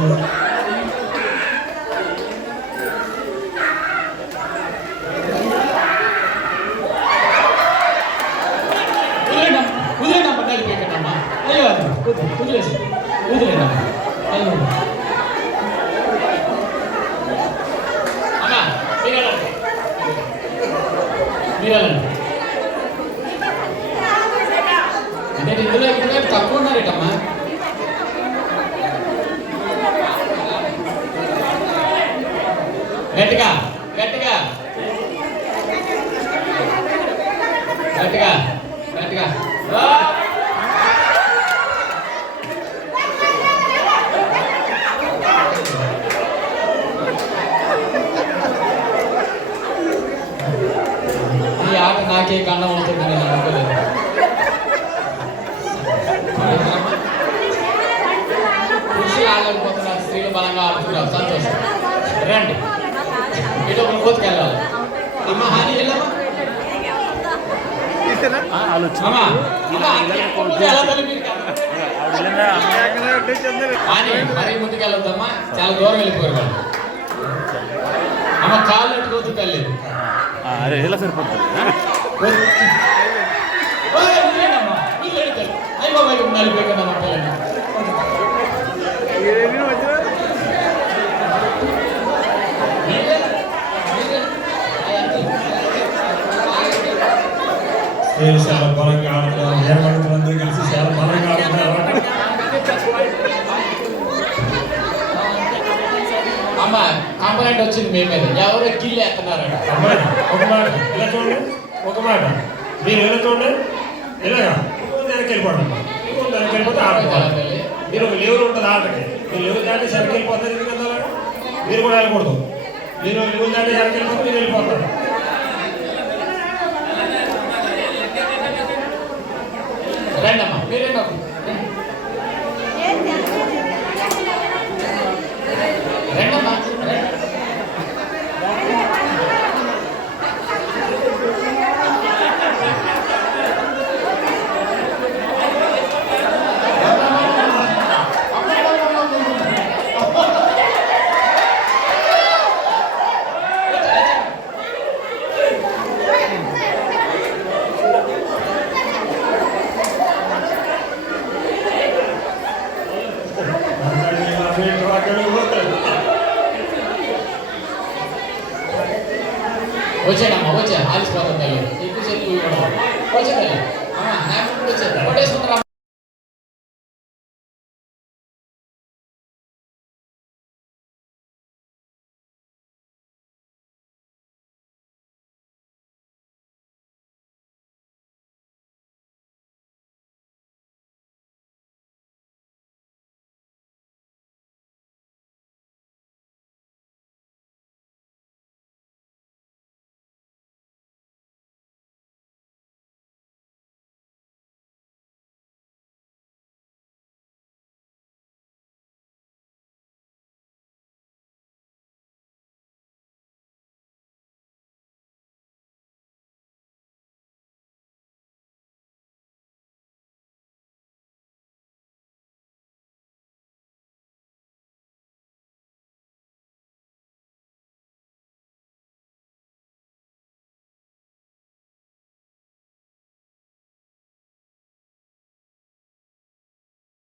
కుదిరేనమ్మా కలిపేకమ్మా. అయ్యో కుదిరేసి కుదిరేనమ్మా. అయ్యో అమ్మా మీరెళ్ళండి. అంటే ఇందులో తక్కువ ఉన్నారేటమ్మా. గట్టిగా గట్టిగా గట్టిగా గట్టిగా ఈ ఆట నాకే కన్నం అవుతుంది నేను అనుకోలేదు. పురుషులు ఆడలేకపోతున్నారు. బలంగా ఆడుతున్నారు. సంతోషం. రండి, ఇటు ఒక కోతుకెళ్ళాలి. అమ్మ హాని వెళ్ళమ్మా. అమ్మా, హాని మరీ ముందుకెళ్ళొద్దమ్మా, చాలా దూరం వెళ్ళిపోయారు వాళ్ళు. అమ్మ కాళ్ళు అటు కోతుకెళ్ళలేదు. అరే ఇలా సరిపోతుంది. నలిపోయిందమ్మా పిల్లలు. చాలా బలంగా ఆడుతున్నారు. ఏమంటారు కలిసి చాలా బలంగా ఆడుతున్నారు. అమ్మ కంప్లైంట్ వచ్చింది మీ మీద, ఎవరో కిల్లు ఎత్తున్నారంట. ఒక మాట ఇలా చూడండి, ఒక మాట మీరు ఎలా చూడండి, ఇలాగా దానికి వెళ్ళిపోండి. దానికి వెళ్ళిపోతే ఆడుకోవాలి. మీరు ఒక లెవెల్ ఉంటుంది ఆటకి. మీరు లెవెల్ దాటి సరికి వెళ్ళిపోతారు. ఎందుకంటే మీరు కూడా వెళ్ళకూడదు. మీరు లెవెల్ దాటి సరికి వెళ్ళిపోతే మీరు వెళ్ళిపోతారు. రండి అమ్మా, మీరు రండి. రండమ్మా. వచ్చాడమ్మా, వచ్చా ఆలిసిపోతుంది. ఎక్కువసేపు వచ్చేది. అమ్మా నాకు వచ్చేది. కొట్టేసుకుంటారా